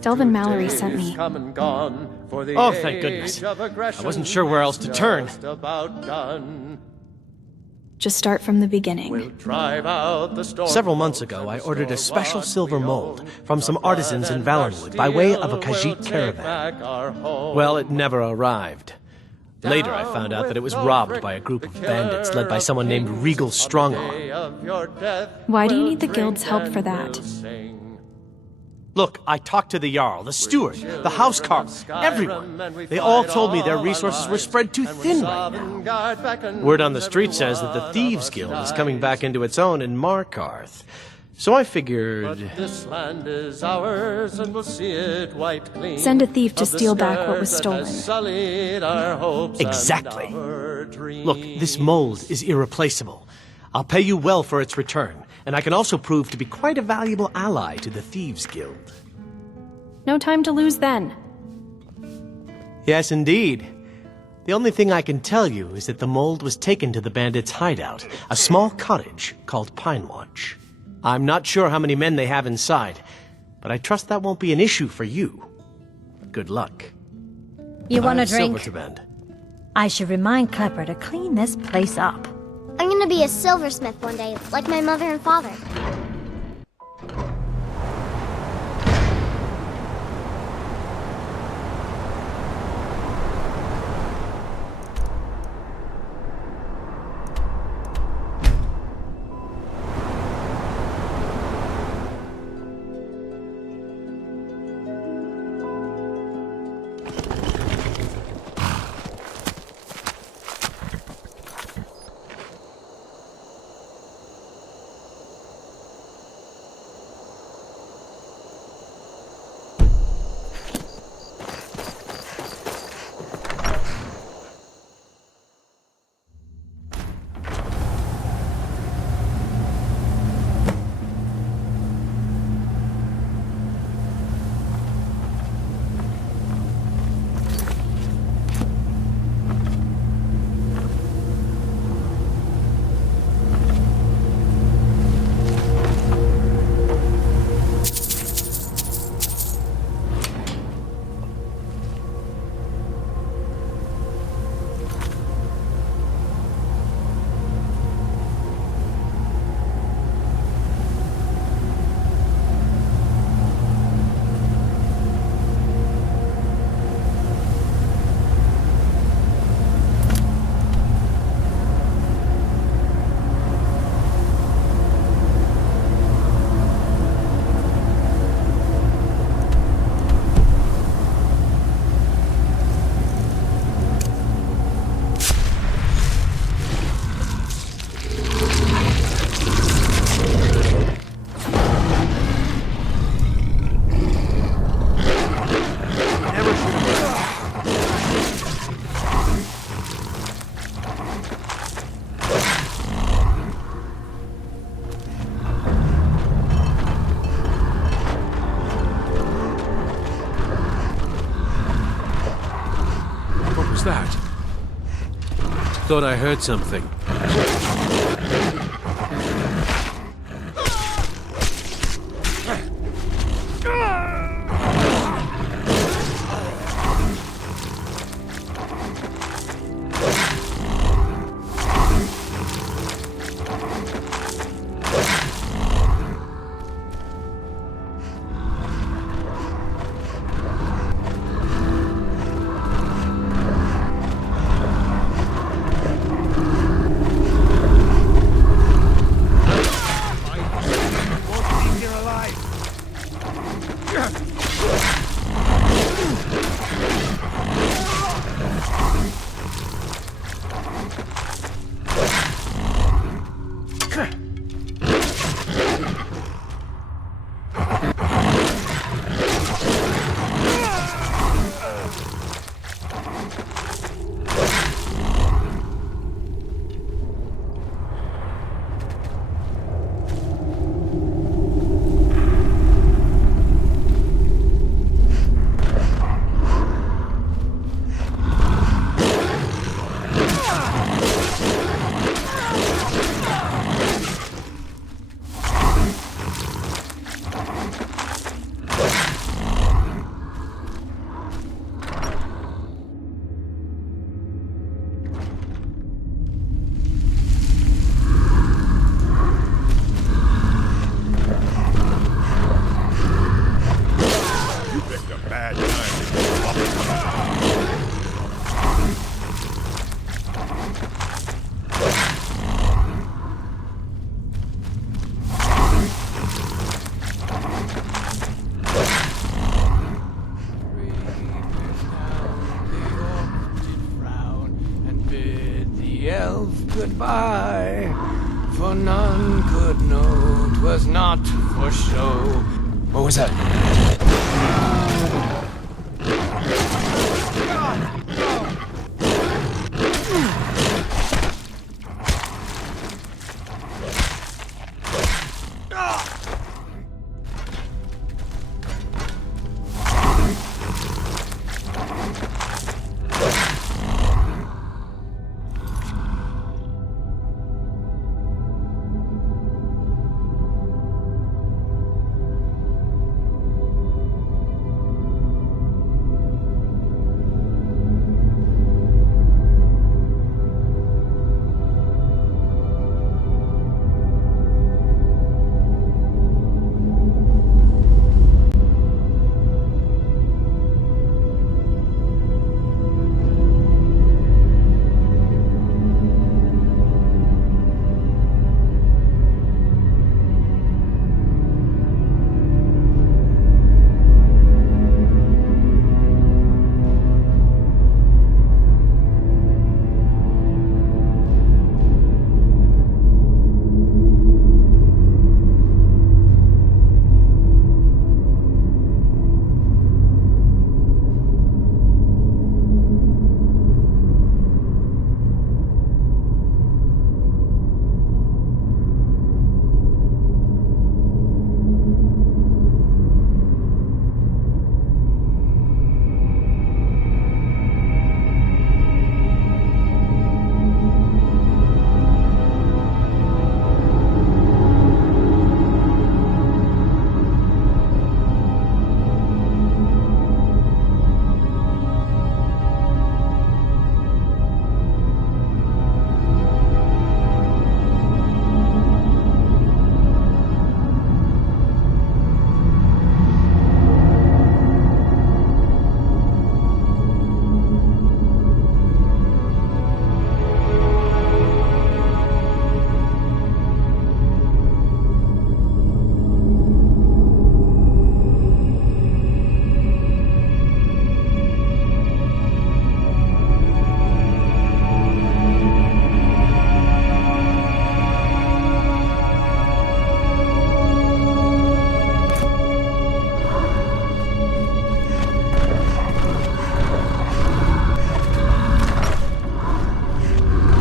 Delvin Mallory sent me. Oh, thank goodness. I wasn't sure where else to turn. Just start from the beginning. Several months ago, I ordered a special silver mold from some artisans in Valenwood by way of a Khajiit caravan. Well, it never arrived. Later, I found out that it was robbed by a group of bandits led by someone named Regal Strongarm. Why do you need the guild's help for that? Look, I talked to the Jarl, the steward, the housecarl, everyone. They all told me their resources were spread too thin right now. Word on the street says that the Theives Guild is coming back into its own in Markarth. So I figured... Send a thief to steal back what was stolen. Exactly. Look, this mold is irreplaceable. I'll pay you well for its return, and I can also prove to be quite a valuable ally to the Thieves Guild. No time to lose then. Yes, indeed. The only thing I can tell you is that the mold was taken to the bandits' hideout, a small cottage called Pine Watch. I'm not sure how many men they have inside, but I trust that won't be an issue for you. Good luck. You want a drink? Silvertrabend. I should remind Klepper to clean this place up. I'm gonna be a silversmith one day, like my mother and father. That? Thought I heard something. You picked a bad time to get up. Goodbye, for none could know 'twas not for show. What was that?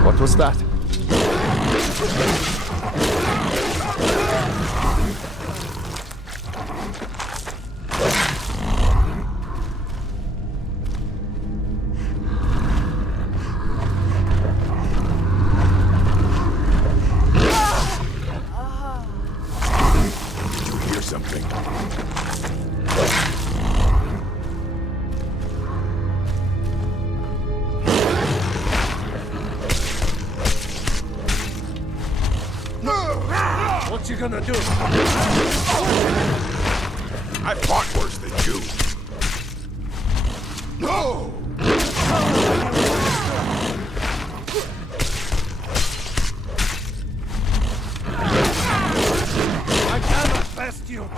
What was that? Did you hear something? What you gonna do? I fought worse than you. No! I cannot best you.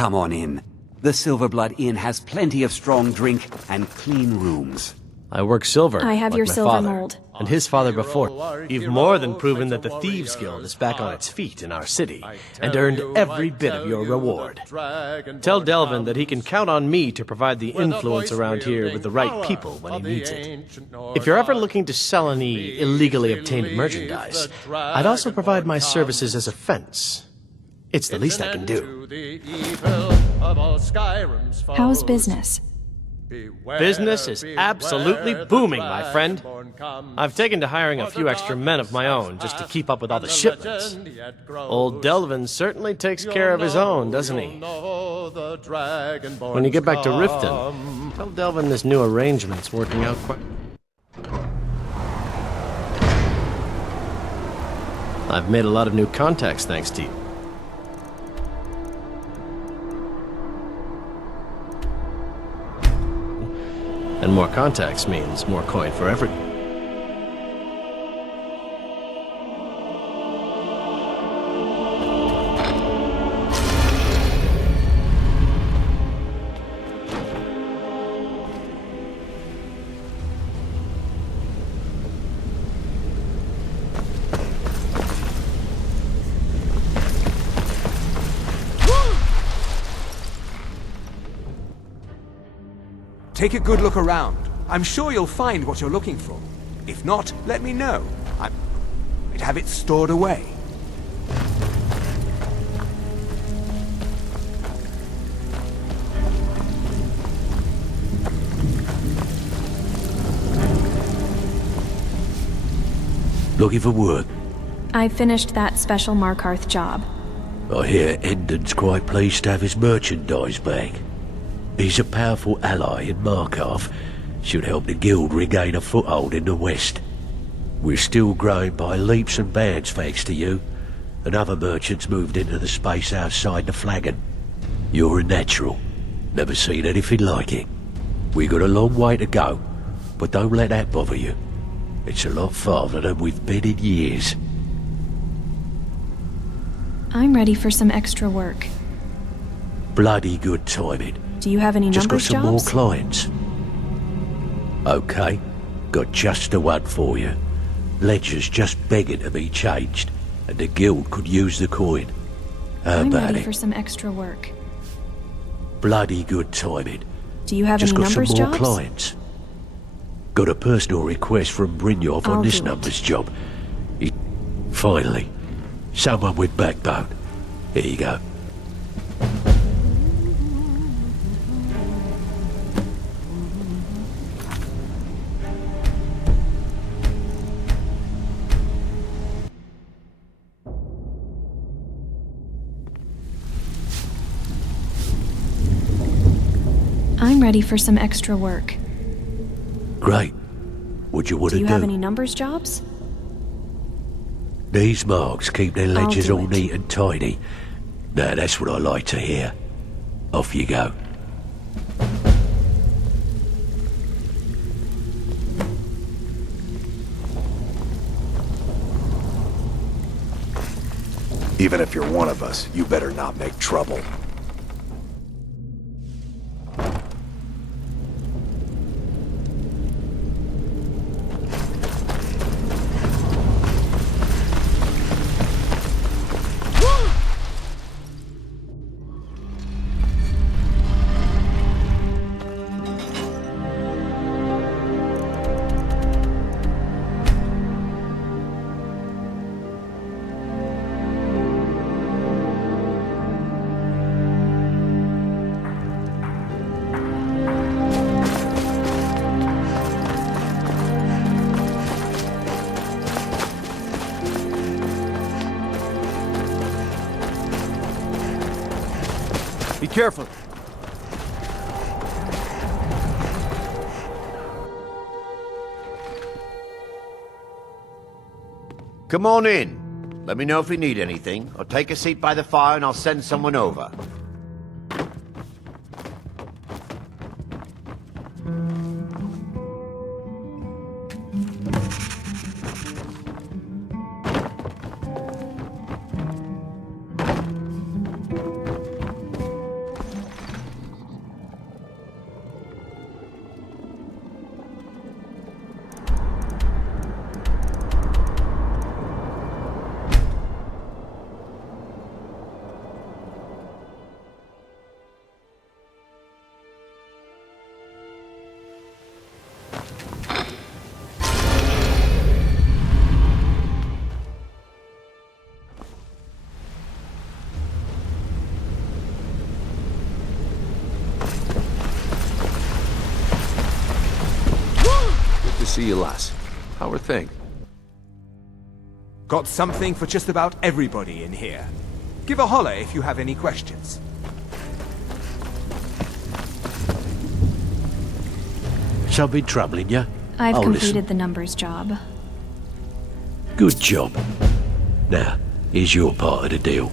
Come on in. The Silverblood Inn has plenty of strong drink and clean rooms. I work silver. I have like your my silver father, mold. and his father before. You've more than proven that the Theives Guild is back on its feet in our city, and earned every bit of your reward. Tell Delvin that he can count on me to provide the influence around here with the right people when he needs it. If you're ever looking to sell any illegally obtained merchandise, I'd also provide my services as a fence. It's the least I can do. How's business? Business is absolutely booming, my friend. I've taken to hiring a few extra men of my own just to keep up with all the shipments. Old Delvin certainly takes care of his own, doesn't he? When you get back to Riften, tell Delvin this new arrangement's working out quite... I've made a lot of new contacts thanks to you. And more contacts means more coin for everyone. Take a good look around. I'm sure you'll find what you're looking for. If not, let me know. I might have it stored away. Looking for work? I finished that special Markarth job. I hear Endon's quite pleased to have his merchandise back. He's a powerful ally in Markarth. Should help the guild regain a foothold in the west. We're still growing by leaps and bounds thanks to you, and other merchants moved into the space outside the flagon. You're a natural. Never seen anything like it. We got a long way to go, but don't let that bother you. It's a lot farther than we've been in years. I'm ready for some extra work. Bloody good timing. Do you have any Just got numbers some jobs? more clients. Okay, got just the one for you. Ledger's just begging to be changed, and the guild could use the coin. How I'm about ready it? for some extra work. Bloody good timing. Do you have Just any got some numbers more jobs? clients. Got a personal request from Brynjolf on I'll this do it. numbers job. Finally, someone with backbone. Here you go. I'm ready for some extra work. Great. What you want Do to you do? have any numbers jobs? These marks keep their I'll ledgers do all it. neat and tidy. Now that's what I like to hear. Off you go. Even if you're one of us, you better not make trouble. Be careful. Come on in. Let me know if you need anything, or take a seat by the fire and I'll send someone over. see you, lass. How are things? Got something for just about everybody in here. Give a holler if you have any questions. Something troubling you? I've I'll completed listen. the numbers job. Good job. Now, here's your part of the deal.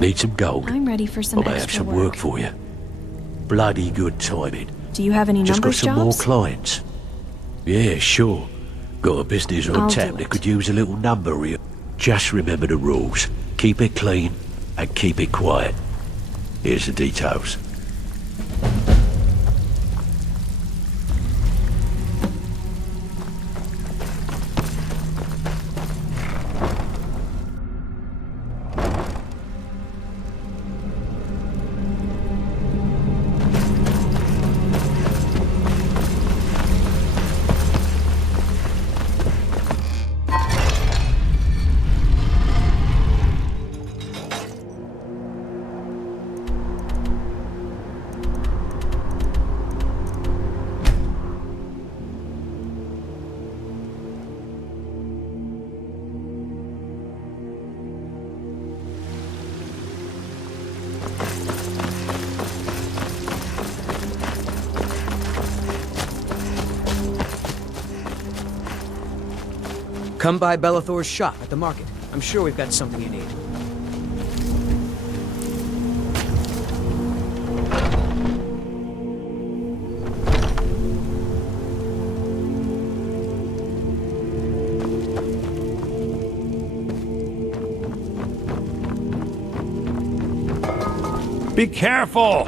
Need some gold? I'm ready for some I may have extra some work for you. Bloody good timing. Do you have any Just got numbers some more jobs? clients. Yeah, sure. Got a business on I'll tap do that it. could use a little number reel. Just remember the rules. Keep it clean and keep it quiet. Here's the details. Come by Bellathor's shop at the market. I'm sure we've got something you need. Be careful!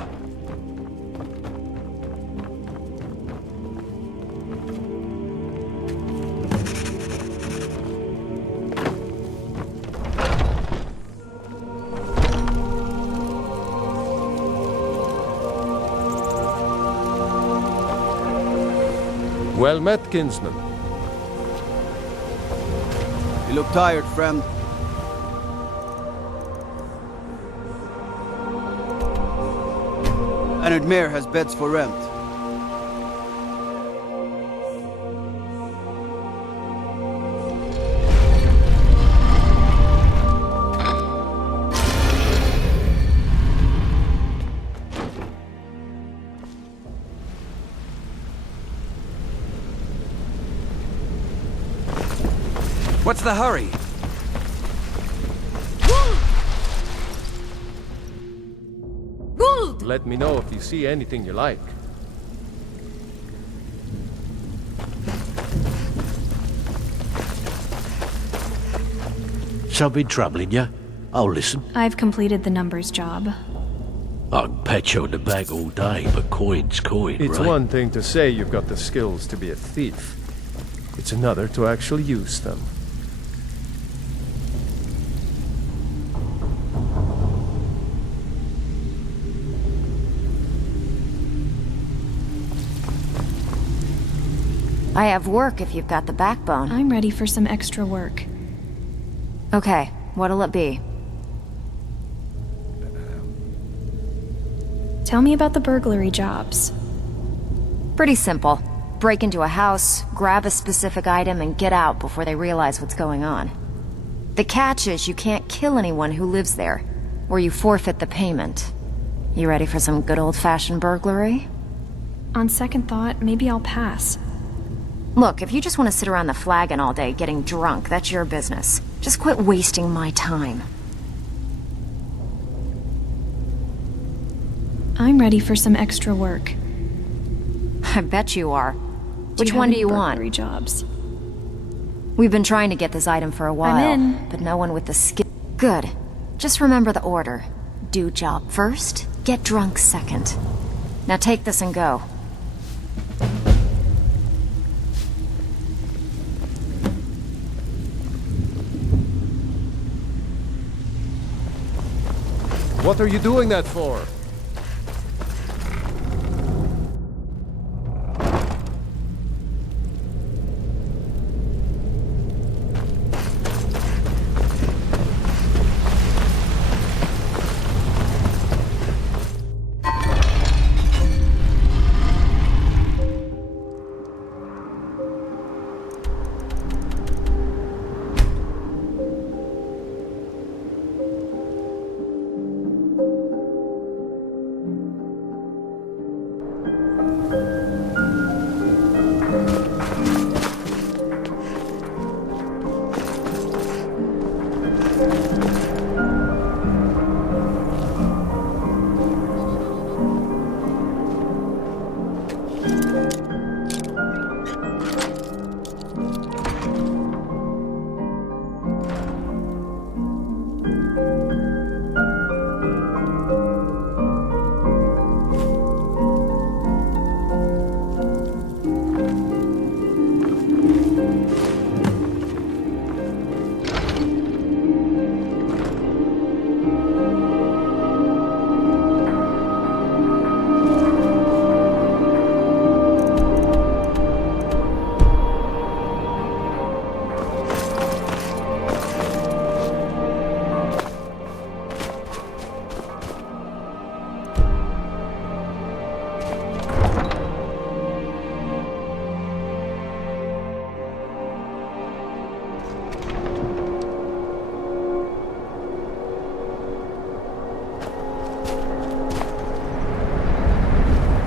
Well met, kinsman. You look tired, friend. Leonard Mare has beds for rent. What's the hurry? Let me know if you see anything you like. Something troubling you? I'll listen. I've completed the numbers job. I can pat you on the back all day, but coin's coin, It's right? one thing to say you've got the skills to be a thief. It's another to actually use them. I have work if you've got the backbone. I'm ready for some extra work. Okay, what'll it be? Tell me about the burglary jobs. Pretty simple. Break into a house, grab a specific item, and get out before they realize what's going on. The catch is you can't kill anyone who lives there, or you forfeit the payment. You ready for some good old-fashioned burglary? On second thought, maybe I'll pass. Look, if you just want to sit around the flagon all day getting drunk, that's your business. Just quit wasting my time. I'm ready for some extra work. I bet you are. Which one do you want? Burglary jobs. We've been trying to get this item for a while, in. but no one with the skill. Good. Just remember the order. Do job first, get drunk second. Now take this and go. What are you doing that for?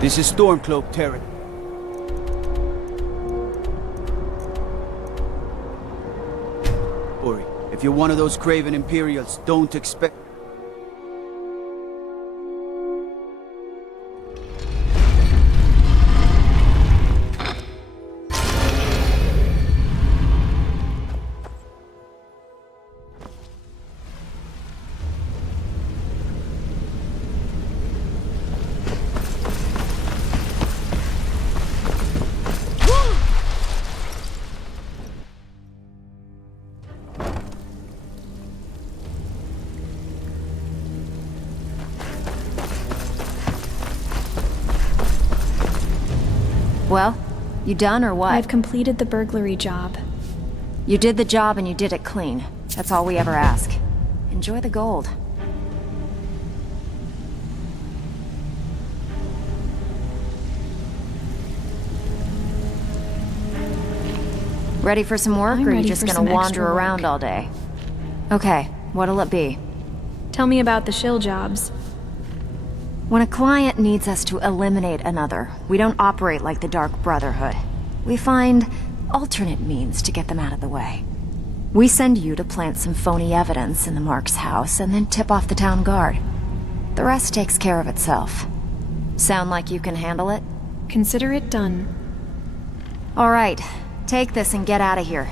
This is Stormcloak territory. If you're one of those craven Imperials, don't expect... Well, you done or what? I've completed the burglary job. You did the job and you did it clean. That's all we ever ask. Enjoy the gold. Ready for some work, or are you just gonna wander around all day? Okay, what'll it be? Tell me about the shill jobs. When a client needs us to eliminate another, we don't operate like the Dark Brotherhood. We find alternate means to get them out of the way. We send you to plant some phony evidence in the Mark's house and then tip off the town guard. The rest takes care of itself. Sound like you can handle it? Consider it done. All right, take this and get out of here.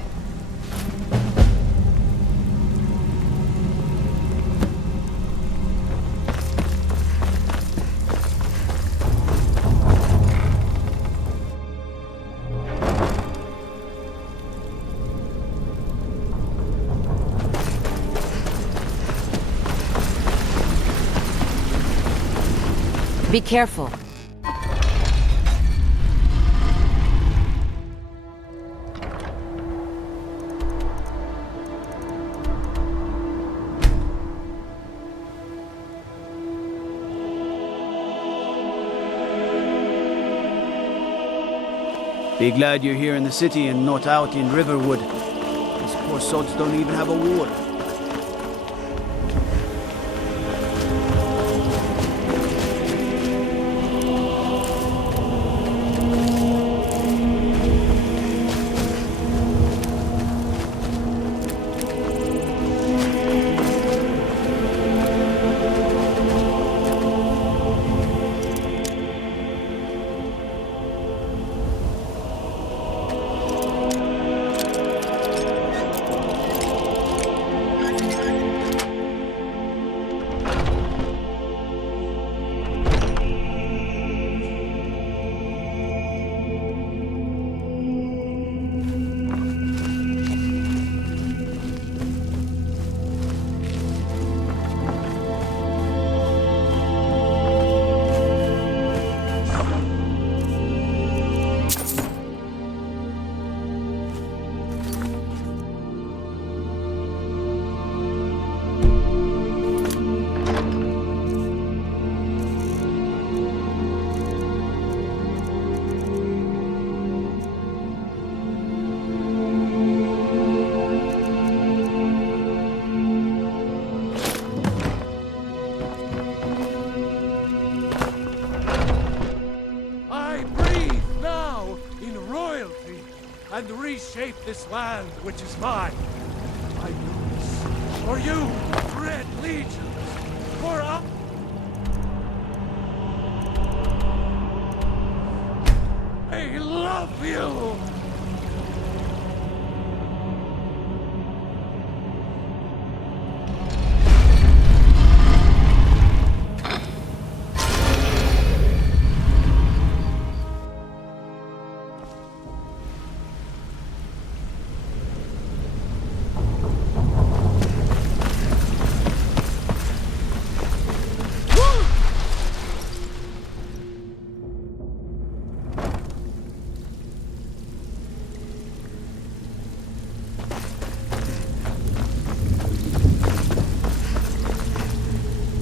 Be careful. Be glad you're here in the city and not out in Riverwood. These poor sods don't even have a water. And reshape this land, which is mine. I do this for you, Red Legions, for us. I love you!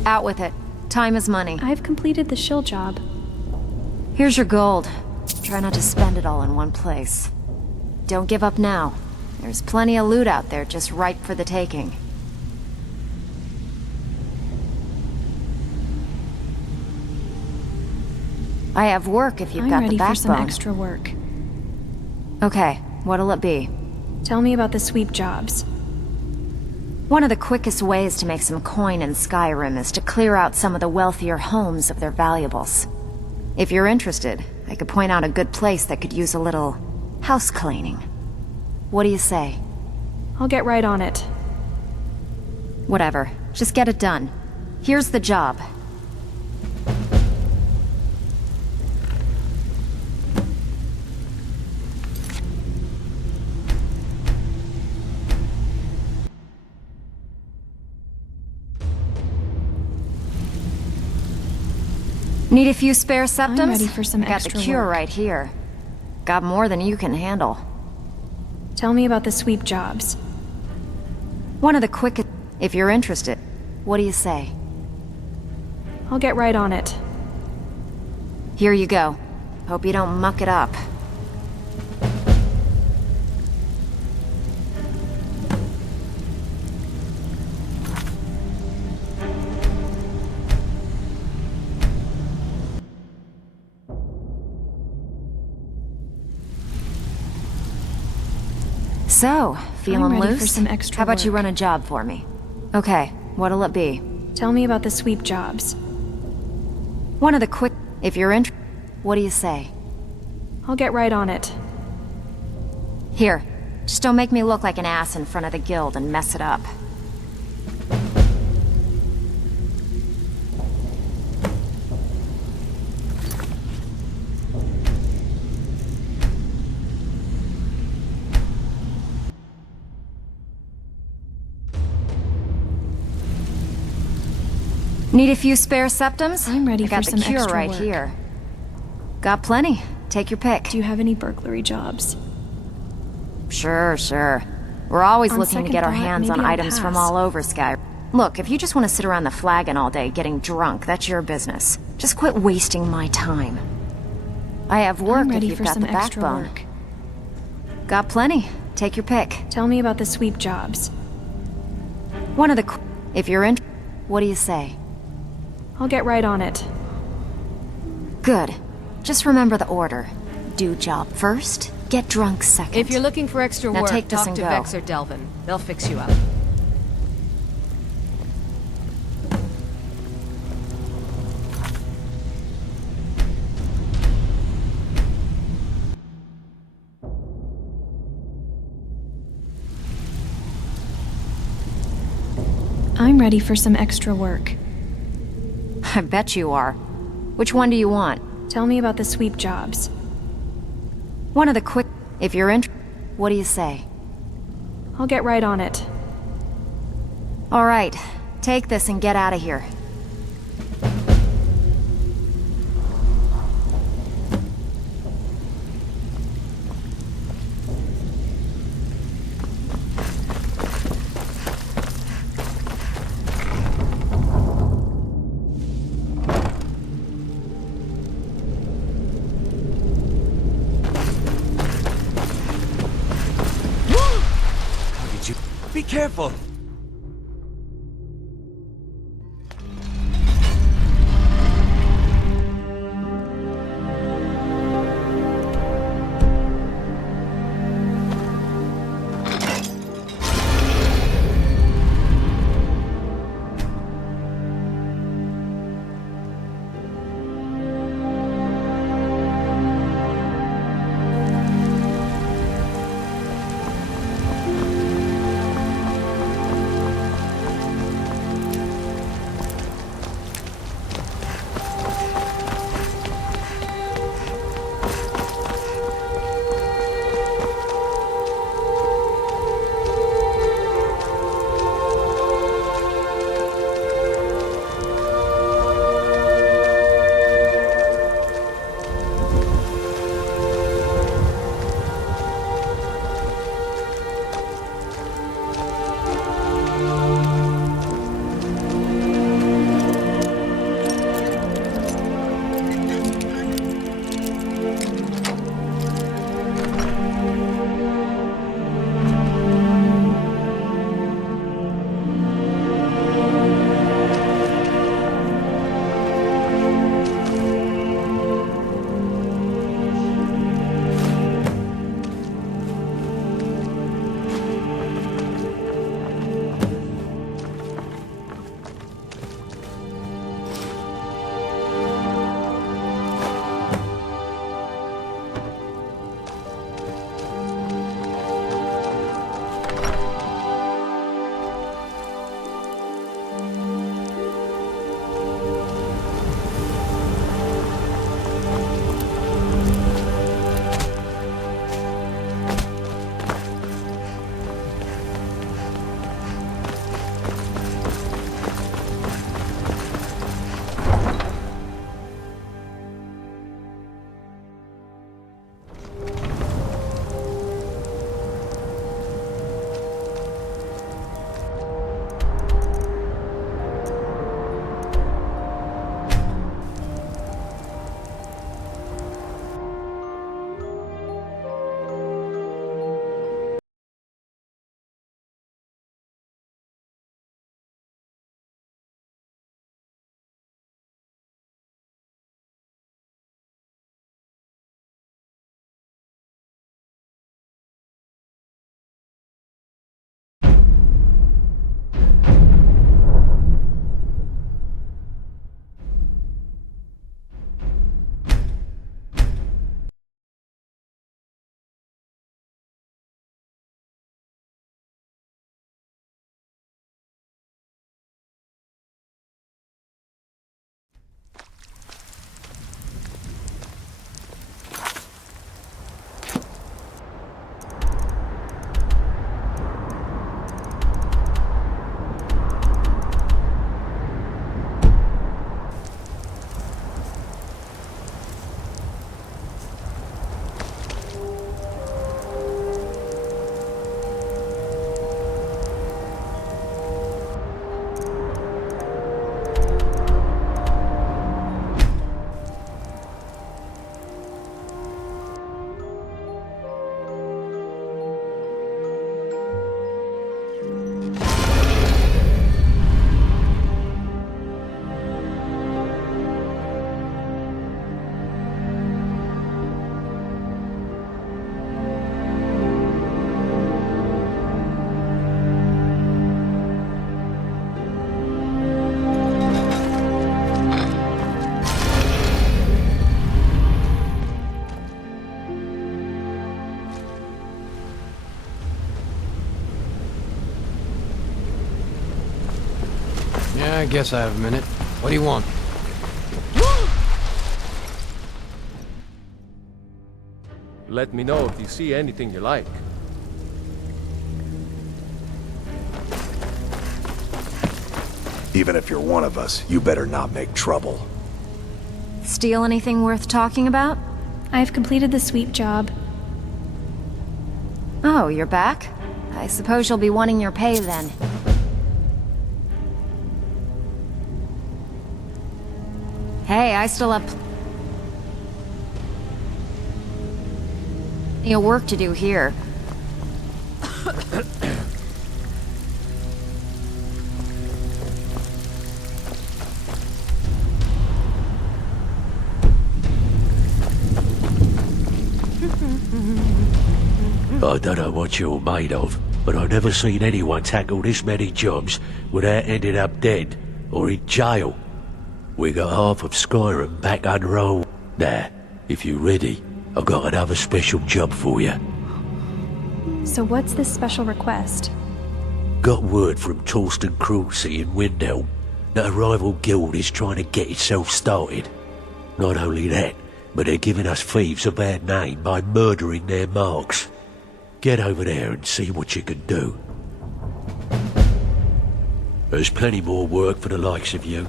Out with it. Time is money. I've completed the shill job. Here's your gold. Try not to spend it all in one place. Don't give up now. There's plenty of loot out there just ripe for the taking. I have work if you've I'm got the ready for some backbone. extra work. Okay, what'll it be? Tell me about the sweep jobs. One of the quickest ways to make some coin in Skyrim is to clear out some of the wealthier homes of their valuables. If you're interested, I could point out a good place that could use a little house cleaning. What do you say? I'll get right on it. Whatever. Just get it done. Here's the job. Need a few spare septums? I'm ready for some Got extra the cure work. right here. Got more than you can handle. Tell me about the sweep jobs. One of the quickest... If you're interested, what do you say? I'll get right on it. Here you go. Hope you don't muck it up. So, feeling ready loose? for some extra How about you work. run a job for me? Okay, what'll it be? Tell me about the sweep jobs. One of the quick... If you're interested, what do you say? I'll get right on it. Here, just don't make me look like an ass in front of the guild and mess it up. Need a few spare septums? I'm ready I got for the some cure extra right work. here. Got plenty. Take your pick. Do you have any burglary jobs? Sure. We're always On looking to second get our thought, hands on maybe I'll items from pass. all over Skyrim. Look, if you just want to sit around the flagon all day getting drunk, that's your business. Just quit wasting my time. I have work I'm if ready you've for got some the extra backbone. work. Got plenty. Take your pick. Tell me about the sweep jobs. One of the... If you're in... What do you say? I'll get right on it. Good. Just remember the order. Do job first, get drunk second. If you're looking for extra Now work, take this talk and to go. Vex or Delvin. They'll fix you up. I'm ready for some extra work. I bet you are. Which one do you want? Tell me about the sweep jobs. One of the quick... If you're in... What do you say? I'll get right on it. All right. Take this and get out of here. Be careful! guess I have a minute. What do you want? Let me know if you see anything you like. Even if you're one of us, you better not make trouble. Steal anything worth talking about? I've completed the sweep job. Oh, you're back? I suppose you'll be wanting your pay then. Hey, I still have plenty of work to do here. I don't know what you're made of, but I've never seen anyone tackle this many jobs without ending up dead or in jail. We got half of Skyrim back under our... Now, if you're ready, I've got another special job for you. So what's this special request? Got word from Torsten Cruelty in Windhelm that a rival guild is trying to get itself started. Not only that, but they're giving us thieves a bad name by murdering their marks. Get over there and see what you can do. There's plenty more work for the likes of you.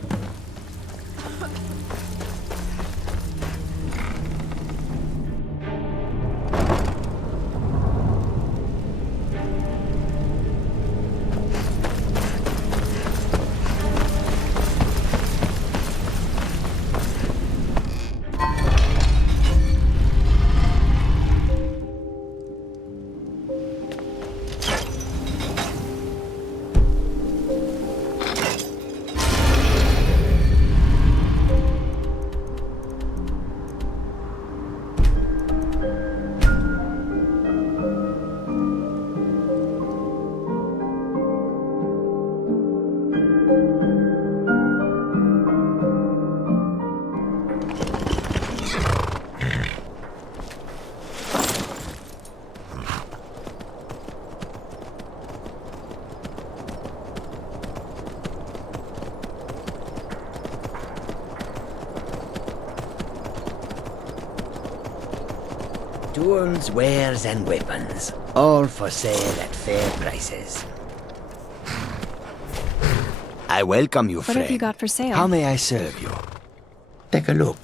Tools, wares, and weapons, all for sale at fair prices. I welcome you, friend. What have you got for sale? How may I serve you? Take a look.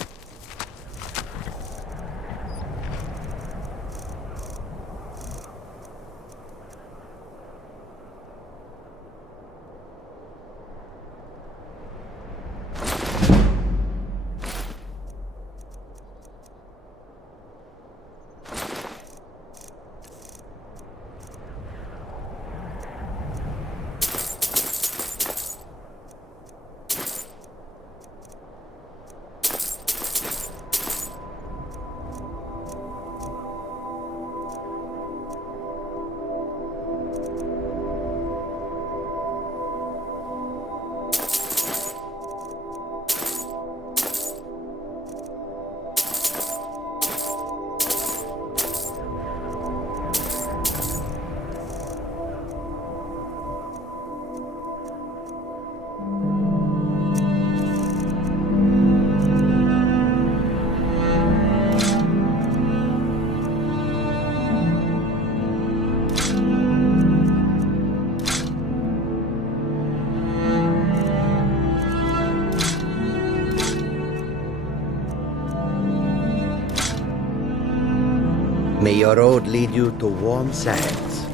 May your road lead you to warm sands.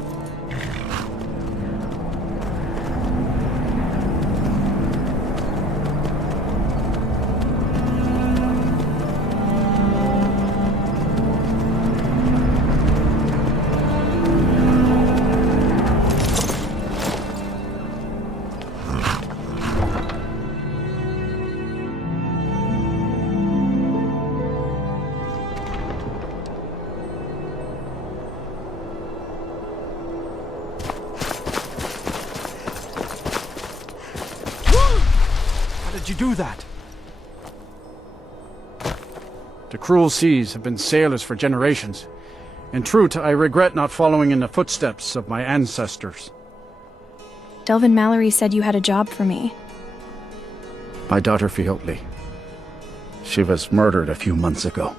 Did you do that? The cruel seas have been sailors for generations. In truth, I regret not following in the footsteps of my ancestors. Delvin Mallory said you had a job for me. My daughter Fiotli. She was murdered a few months ago.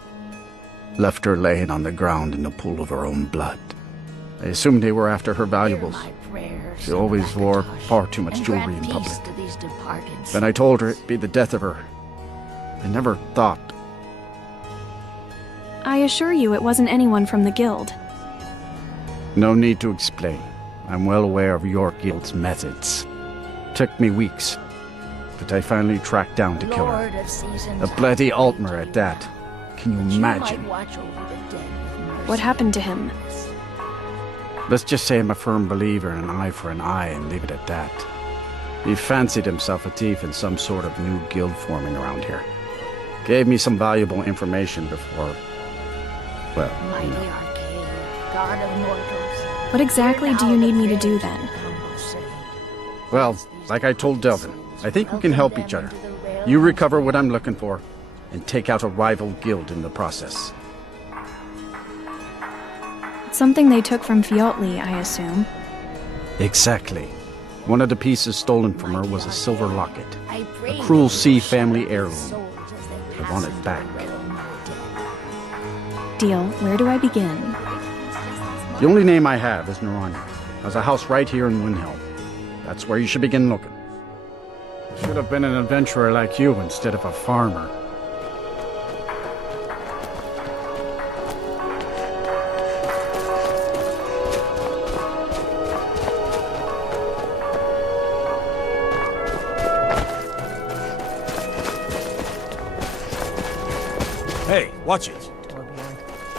Left her laying on the ground in a pool of her own blood. I assumed they were after her valuables. She always wore far too much jewelry in public. Then I told her it'd be the death of her. I never thought. I assure you it wasn't anyone from the guild. No need to explain. I'm well aware of your guild's methods. Took me weeks, but I finally tracked down to kill her. A bloody Altmer at that. Can you imagine? What happened to him? Let's just say I'm a firm believer in an eye for an eye and leave it at that. He fancied himself a thief in some sort of new guild forming around here. Gave me some valuable information before... well, you know. What exactly do you need me to do then? Well, like I told Delvin, I think we can help each other. You recover what I'm looking for, and take out a rival guild in the process. Something they took from Fiotli, I assume. Exactly. One of the pieces stolen from her was a silver locket. A Cruel Sea family heirloom. I want it back. Deal. Where do I begin? The only name I have is Naranja. Has a house right here in Windhelm. That's where you should begin looking. Should have been an adventurer like you instead of a farmer. Hey, watch it.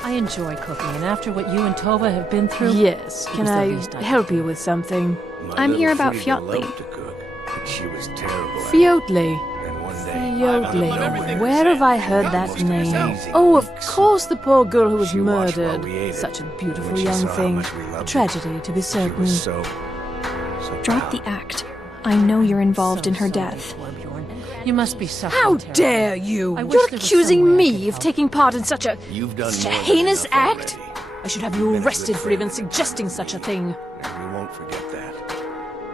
I enjoy cooking, and after what you and Tova have been through... Yes, can I help you with something? I'm here about Fiotli. She was terrible. Fiotli. Fiotli. Where have I heard that name? Oh, of course, the poor girl who was murdered. Such a beautiful young thing. A tragedy, to be certain. Drop the act. I know you're involved in her death. You must be suffering. How dare you! You're accusing me of taking part in such a heinous act? I should have you arrested for even suggesting such a thing. We won't forget that.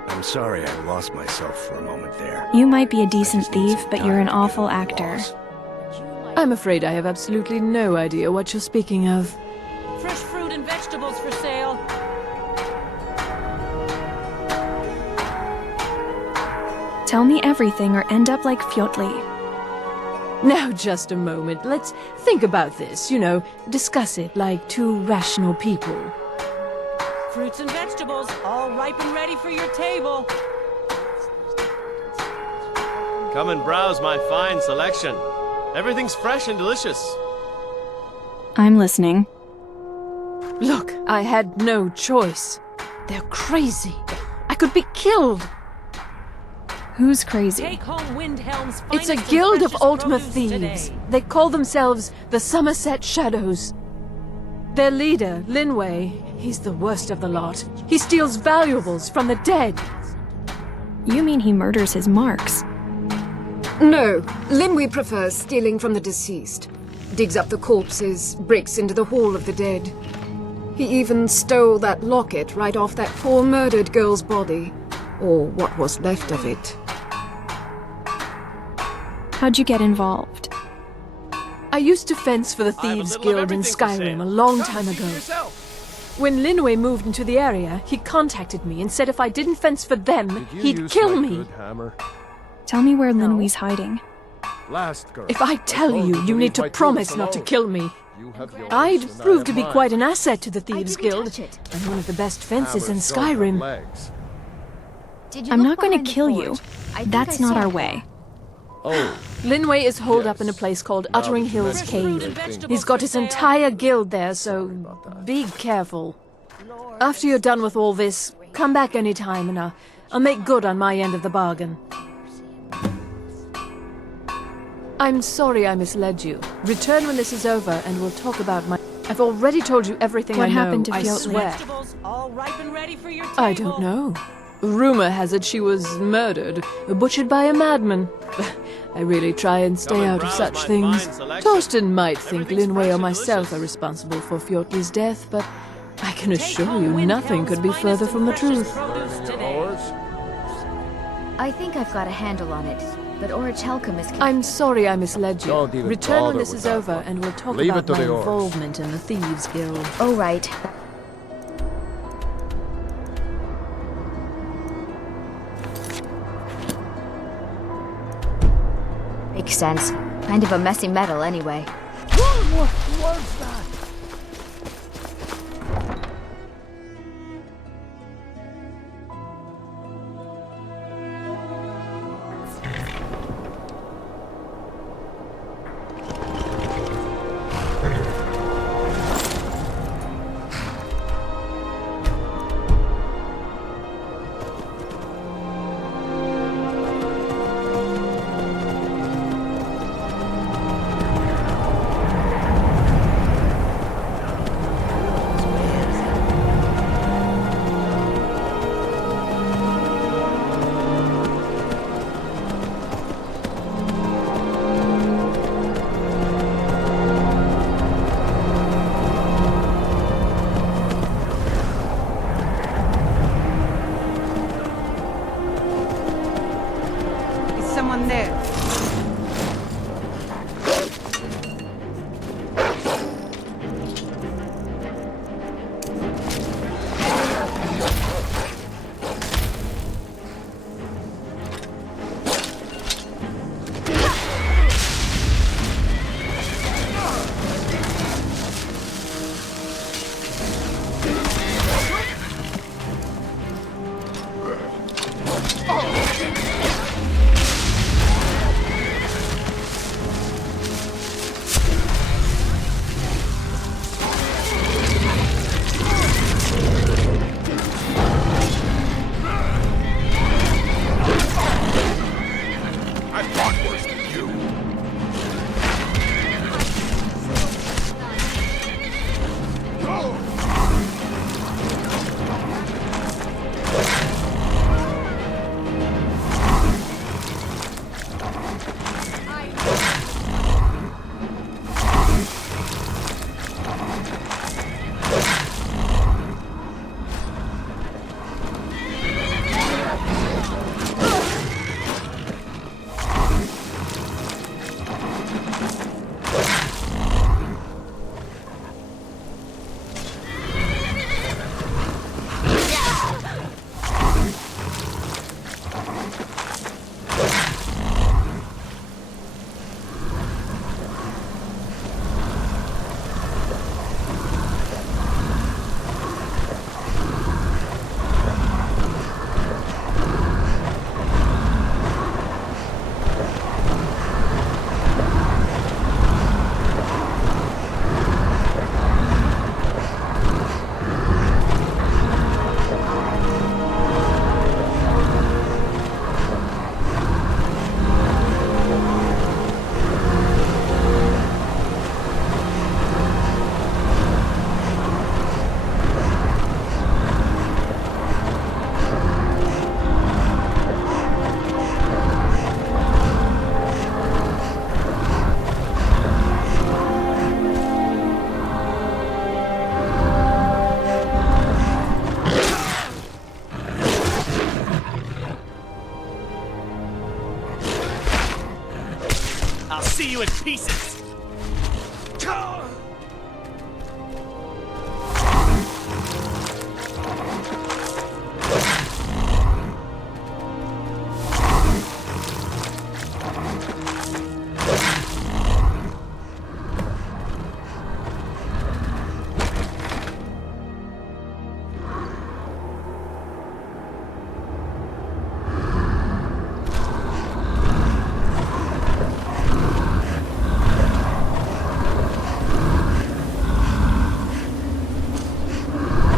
I'm sorry I lost myself for a moment there. You might be a decent thief, but you're an awful actor. I'm afraid I have absolutely no idea what you're speaking of. Fresh fruit and vegetables for sale. Tell me everything or end up like Fiotli. Now, just a moment. Let's think about this, you know, discuss it like two rational people. Fruits and vegetables, all ripe and ready for your table. Come and browse my fine selection. Everything's fresh and delicious. I'm listening. Look, I had no choice. They're crazy. I could be killed. Who's crazy? Take home Windhelm's It's a finest guild and of freshest Ultima produce thieves. today. They call themselves the Somerset Shadows. Their leader, Linway, he's the worst of the lot. He steals valuables from the dead. You mean he murders his marks? No, Linway prefers stealing from the deceased. Digs up the corpses, breaks into the Hall of the Dead. He even stole that locket right off that poor murdered girl's body. Or what was left of it. How'd you get involved? I used to fence for the Thieves Guild in Skyrim a long time ago. When Linway moved into the area, he contacted me and said if I didn't fence for them, he'd kill me. Tell me where Linway's hiding. If I tell you, you need to promise not to kill me. I'd prove to be quite an asset to the Thieves Guild, and one of the best fences in Skyrim. I'm not going to kill you. That's not our way. Linway is holed up in a place called Uttering Hills Cave. He's got his entire guild there, so be careful. After you're done with all this, come back anytime and I'll make good on my end of the bargain. I'm sorry I misled you. Return when this is over and we'll talk about my... I've already told you everything I know, happened to I Fiotli? swear. All ripe and ready for your table. I don't know. Rumor has it she was murdered, butchered by a madman. I really try and stay out of such things. Torsten might think Linway or myself are responsible for Fiotli's death, but I can assure you nothing could be further from the truth. I think I've got a handle on it. but Orichalcum is... I'm sorry I misled you. Don't even Return when bother this with is that over, one. and we'll talk Leave about it to my the orcs. involvement in the Thieves Guild. Oh, right. Makes sense. Kind of a messy metal, anyway. What was that? Someone there. See you in pieces!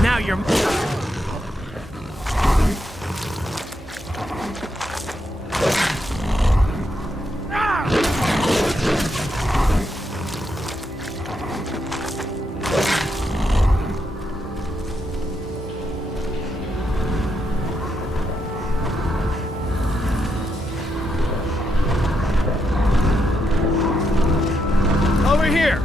Now you're... Over here!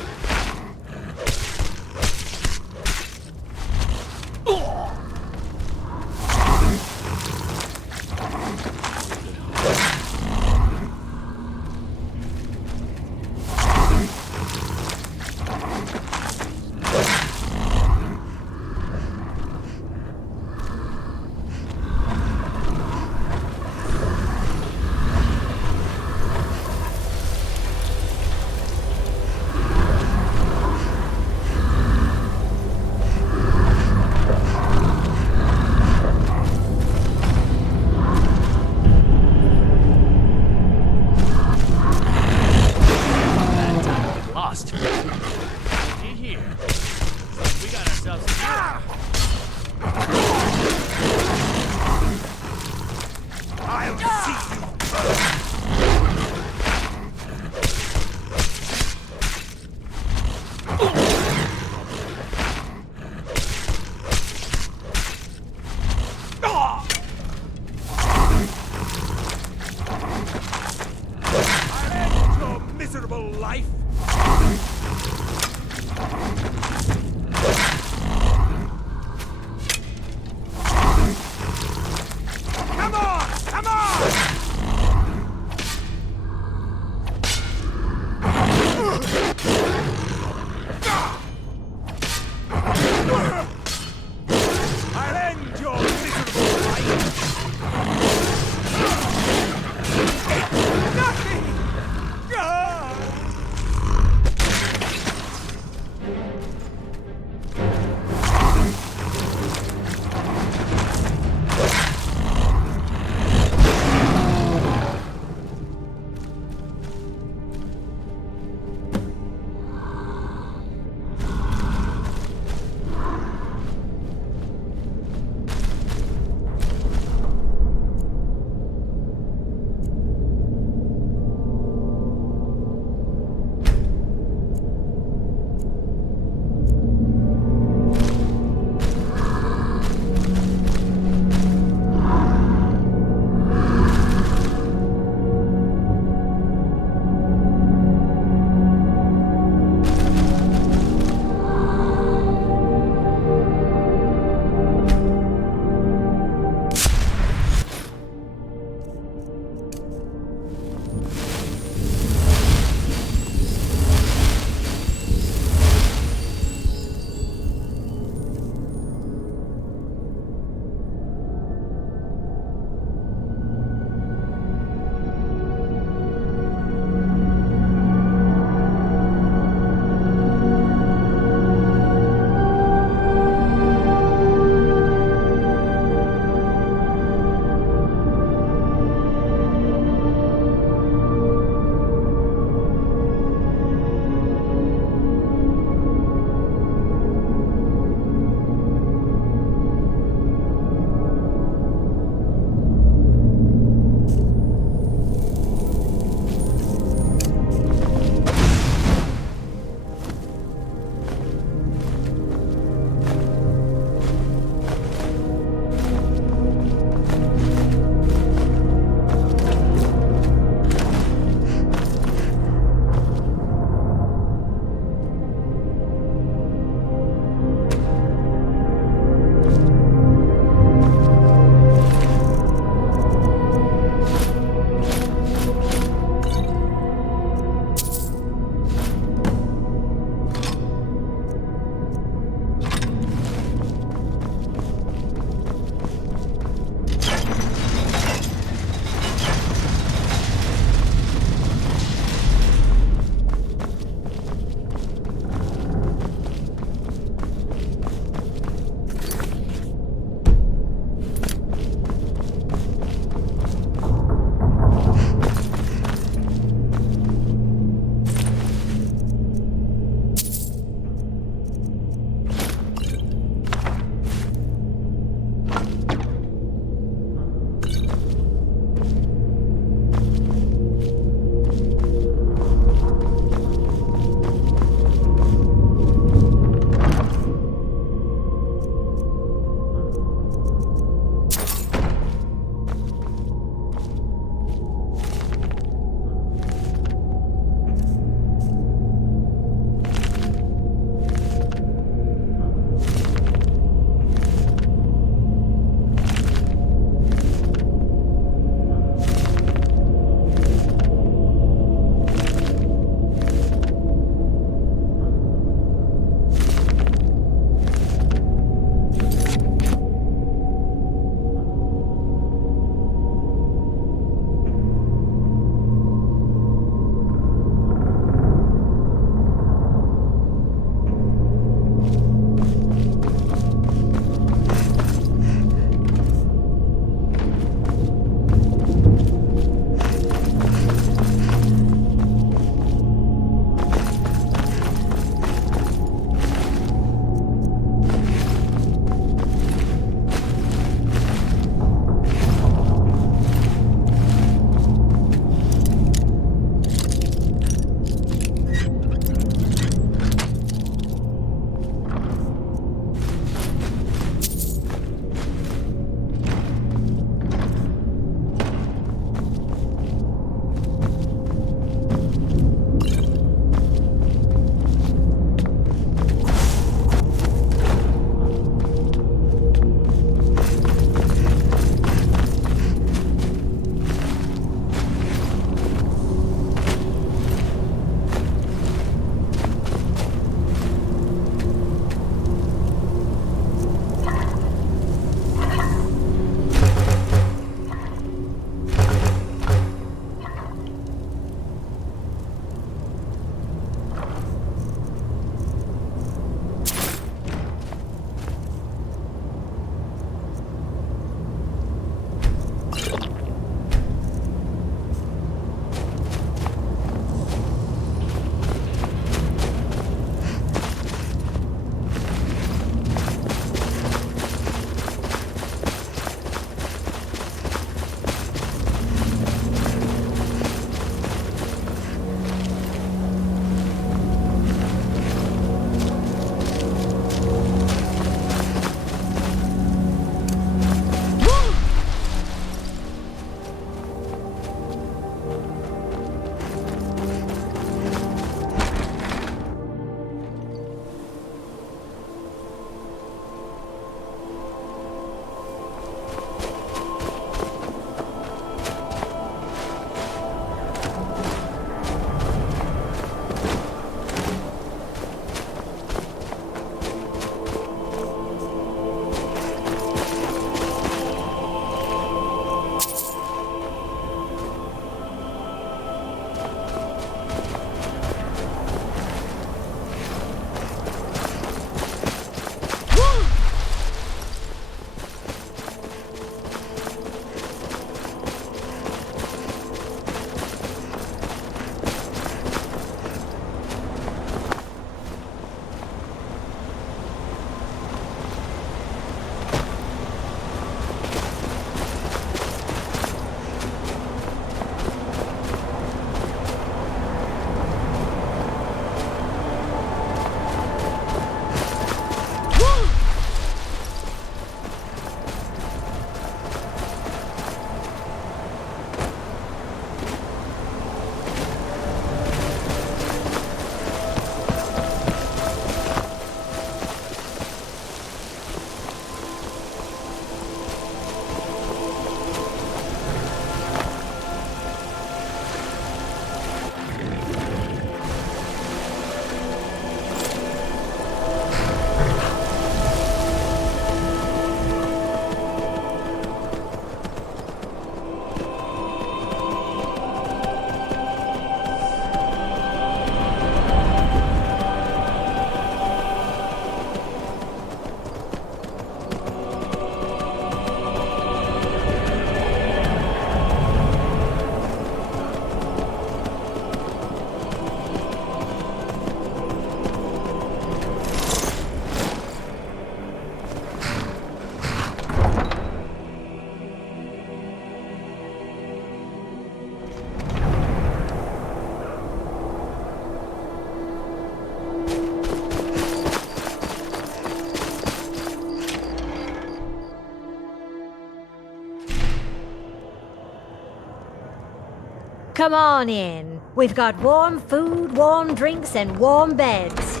Come on in. We've got warm food, warm drinks, and warm beds.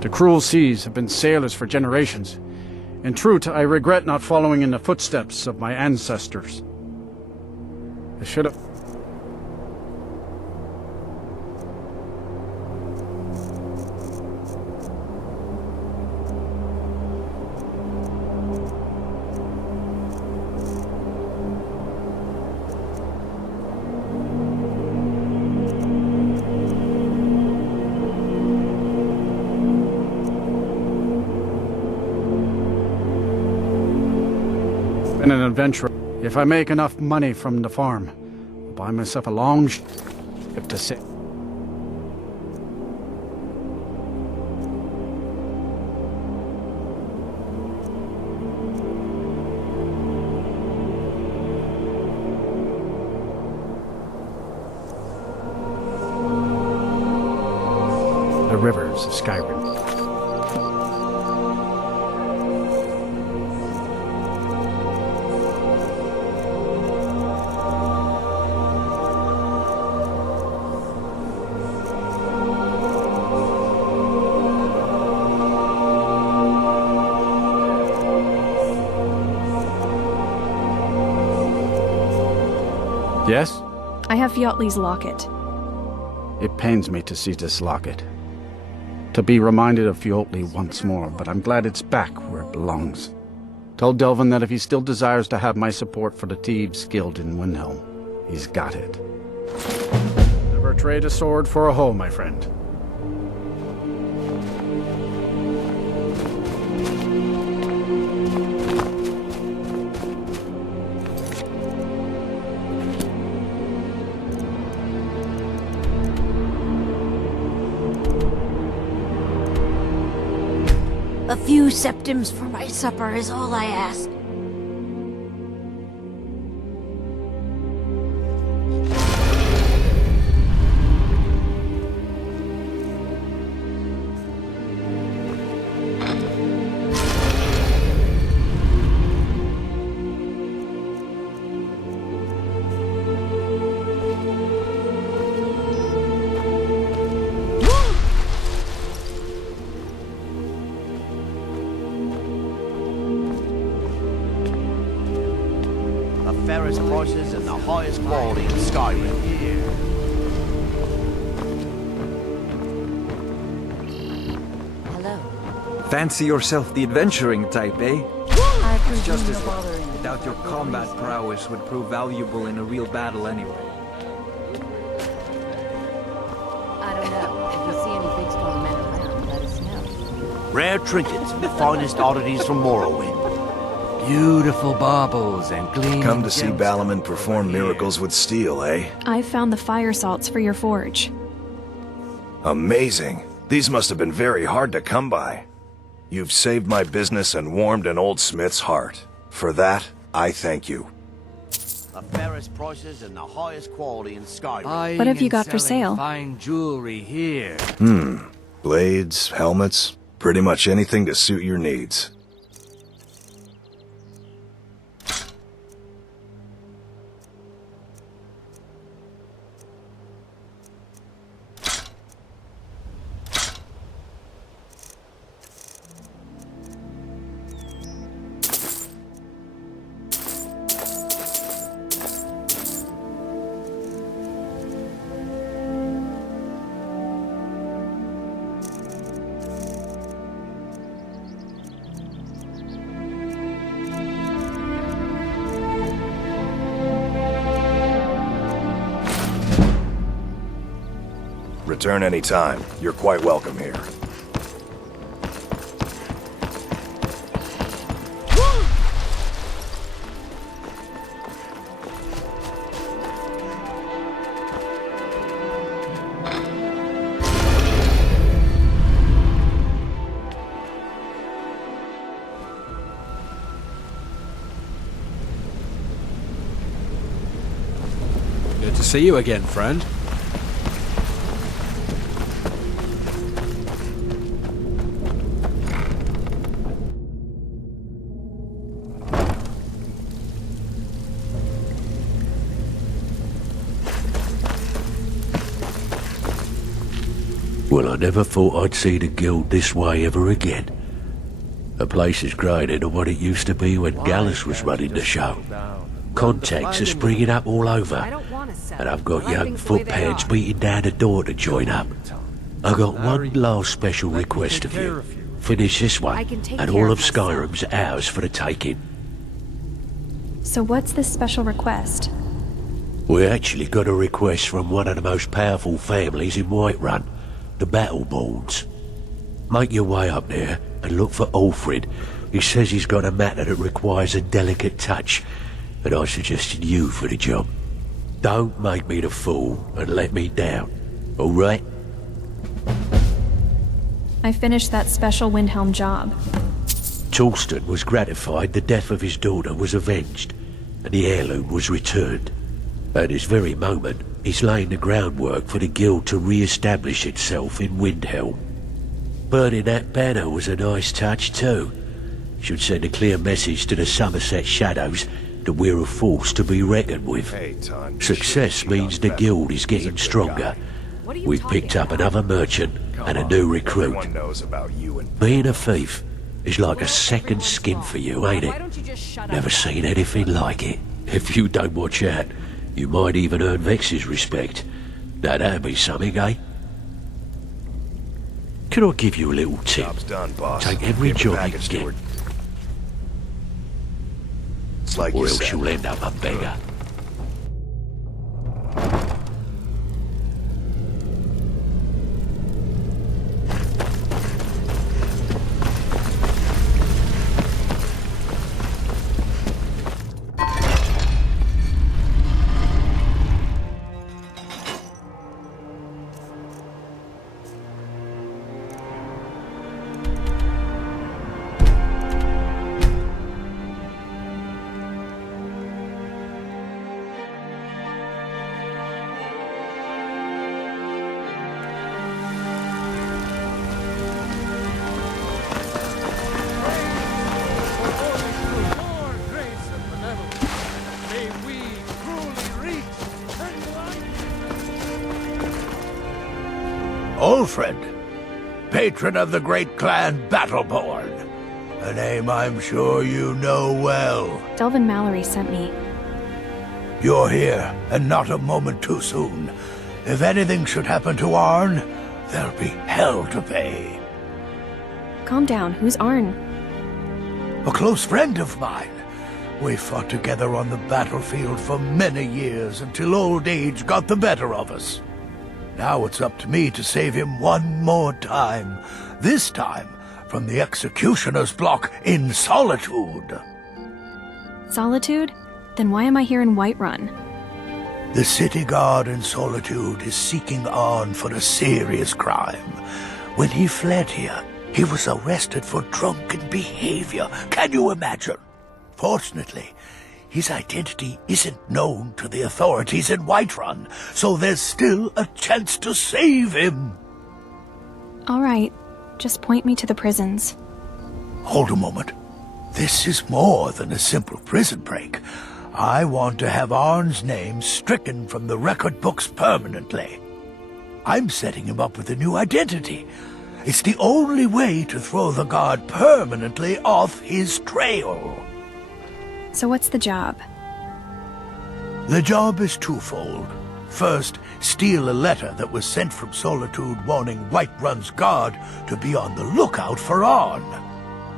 The cruel seas have been sailors for generations. In truth, I regret not following in the footsteps of my ancestors. I should have... been an adventure. If I make enough money from the farm, I'll buy myself a long ship to sail. The rivers of Skyrim. Yes? I have Fjótli's locket. It pains me to see this locket. To be reminded of Fjótli once more, but I'm glad it's back where it belongs. Tell Delvin that if he still desires to have my support for the Theive Guild in Windhelm, he's got it. Never trade a sword for a hoe, my friend. A few septims for my supper is all I ask. Fairest prices and the highest quality in Skyrim. Hello. Fancy yourself the adventuring type, eh? I It's just presume as no well. bothering. Without your combat prowess would prove valuable in a real battle anyway. I don't know. If you see any big strong men around, let us know. Rare trinkets and the finest oddities from Morrowind. Beautiful baubles and gleaming Come to see gemstones Balaman perform miracles with steel, eh? I found the fire salts for your forge. Amazing. These must have been very hard to come by. You've saved my business and warmed an old smith's heart. For that, I thank you. The fairest prices and the highest quality in Skyrim. What have you got for sale? Fine jewelry here. Blades, helmets, pretty much anything to suit your needs. Return any time. You're quite welcome here. Good to see you again, friend. Well, I never thought I'd see the guild this way ever again. The place is greater than what it used to be when Gallus was running the show. Contacts are springing up all over, and I've got young footpads beating down the door to join up. I got one last special request of you. Finish this one, and all of Skyrim's ours for the taking. So what's this special request? We actually got a request from one of the most powerful families in Whiterun, the Battleborns. Make your way up there and look for Alfred. He says he's got a matter that requires a delicate touch, and I suggested you for the job. Don't make me the fool and let me down, all right? I finished that special Windhelm job. Torsten was gratified the death of his daughter was avenged, and the heirloom was returned. At this very moment, he's laying the groundwork for the guild to re-establish itself in Windhelm. Burning that banner was a nice touch too. Should send a clear message to the Somerset Shadows that we're a force to be reckoned with. Success means the guild is getting stronger. We've picked up another merchant and a new recruit. Being a thief is like a second skin for you, ain't it? Never seen anything like it. If you don't watch out, you might even earn Vex's respect. Now that'd be something, eh? Can I give you a little tip? Take every job you can get. Or else you'll end up a beggar. Alfred, patron of the great clan Battleborn. A name I'm sure you know well. Delvin Mallory sent me. You're here, and not a moment too soon. If anything should happen to Arn, there'll be hell to pay. Calm down. Who's Arn? A close friend of mine. We fought together on the battlefield for many years until old age got the better of us. Now it's up to me to save him one more time. This time from the executioner's block in Solitude. Solitude? Then why am I here in Whiterun? The city guard in Solitude is seeking Arn for a serious crime. When he fled here, he was arrested for drunken behavior. Can you imagine? Fortunately, his identity isn't known to the authorities in Whiterun, so there's still a chance to save him. All right. Just point me to the prisons. Hold a moment. This is more than a simple prison break. I want to have Arn's name stricken from the record books permanently. I'm setting him up with a new identity. It's the only way to throw the guard permanently off his trail. So what's the job? The job is twofold. First, steal a letter that was sent from Solitude warning Whiterun's guard to be on the lookout for Arn.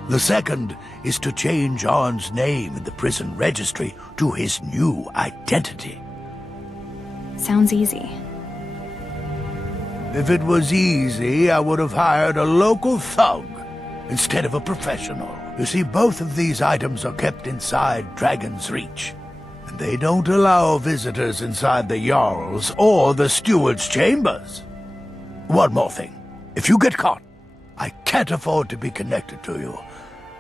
The second is to change Arn's name in the prison registry to his new identity. Sounds easy. If it was easy, I would have hired a local thug instead of a professional. You see, both of these items are kept inside Dragon's Reach, and they don't allow visitors inside the Jarl's or the Steward's chambers. One more thing. If you get caught, I can't afford to be connected to you.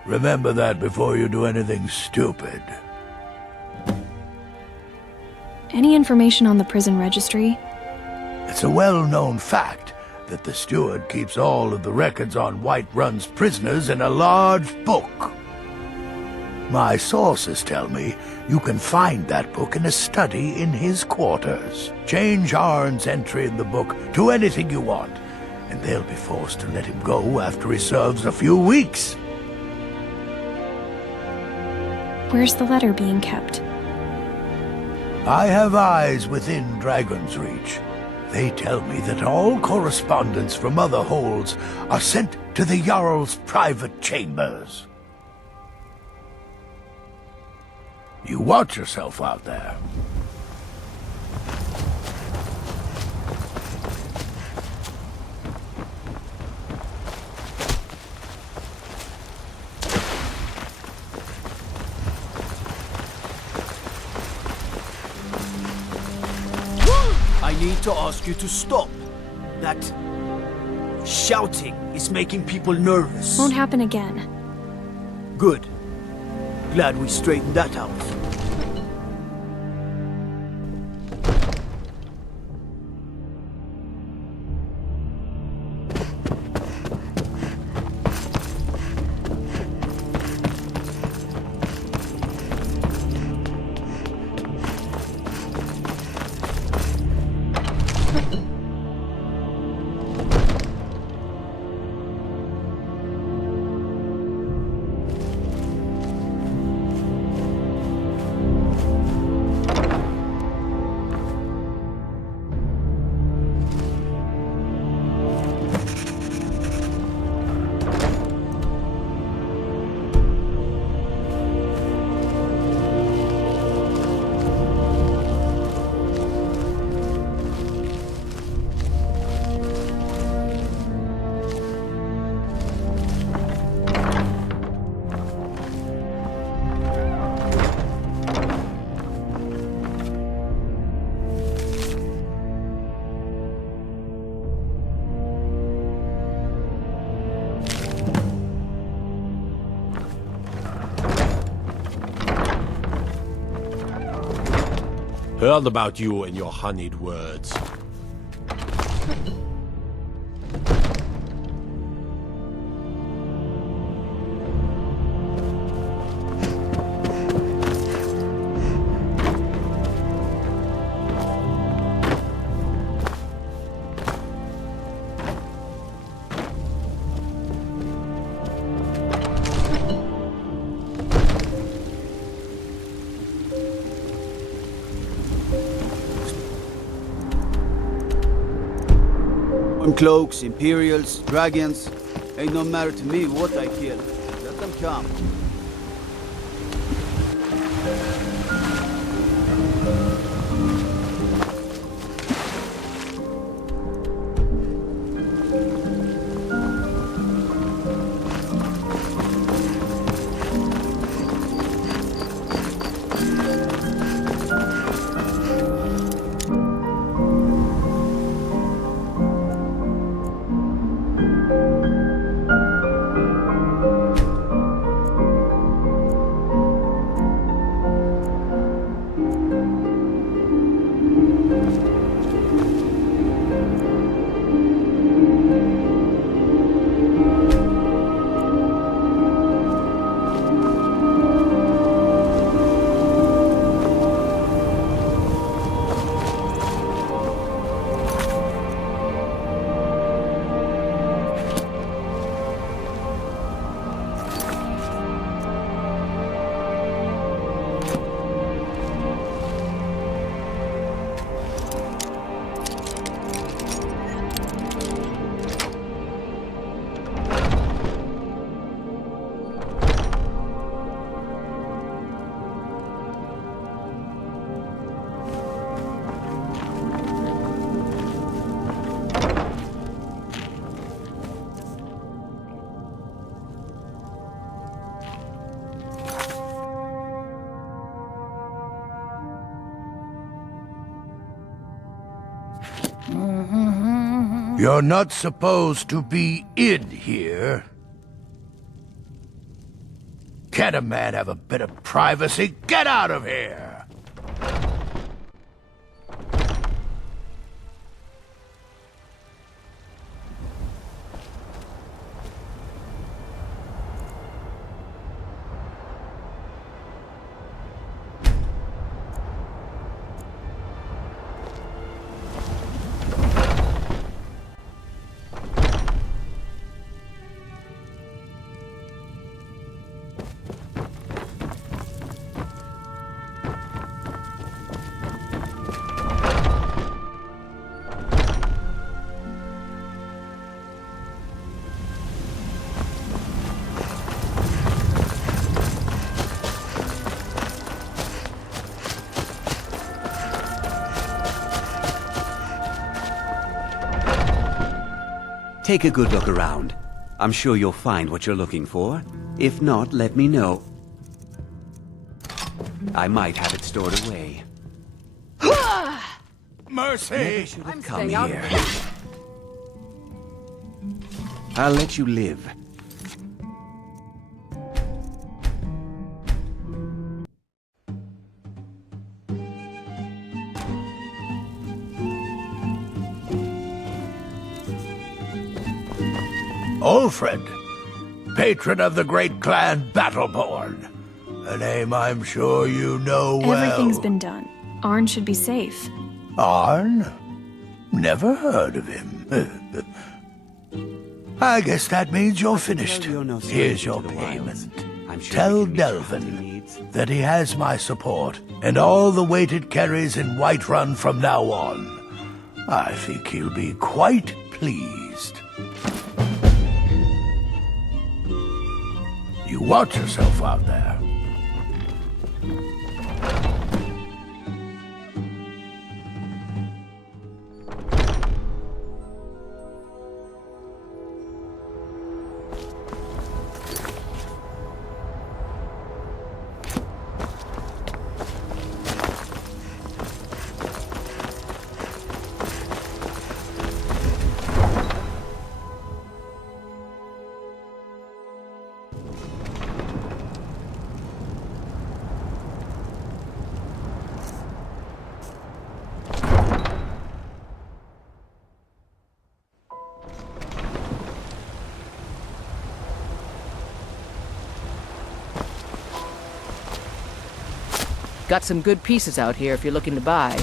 Remember that before you do anything stupid. Any information on the prison registry? It's a well-known fact that the steward keeps all of the records on Whiterun's prisoners in a large book. My sources tell me you can find that book in a study in his quarters. Change Arn's entry in the book to anything you want, and they'll be forced to let him go after he serves a few weeks. Where's the letter being kept? I have eyes within Dragon's Reach. They tell me that all correspondence from other holds are sent to the Jarl's private chambers. You watch yourself out there. I need to ask you to stop. That shouting is making people nervous. Won't happen again. Good. Glad we straightened that out. Heard about you and your honeyed words. Cloaks, Imperials, Dragons. Ain't no matter to me what I kill. Let them come. You're not supposed to be in here. Can't a man have a bit of privacy? Get out of here! Take a good look around. I'm sure you'll find what you're looking for. If not, let me know. I might have it stored away. Mercy! I'm come here. I'll let you live. Alfred, patron of the great clan Battleborn. A name I'm sure you know well. Everything's been done. Arn should be safe. Arn? Never heard of him. I guess that means you're finished. Here's your payment. Tell Delvin that he has my support and all the weight it carries in Whiterun from now on. I think he'll be quite pleased. You watch yourself out there. Got some good pieces out here if you're looking to buy.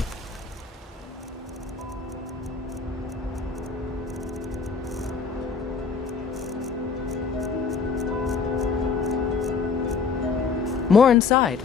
More inside.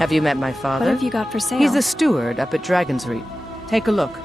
Have you met my father? What have you got for sale? He's a steward up at Dragon's Reach. Take a look.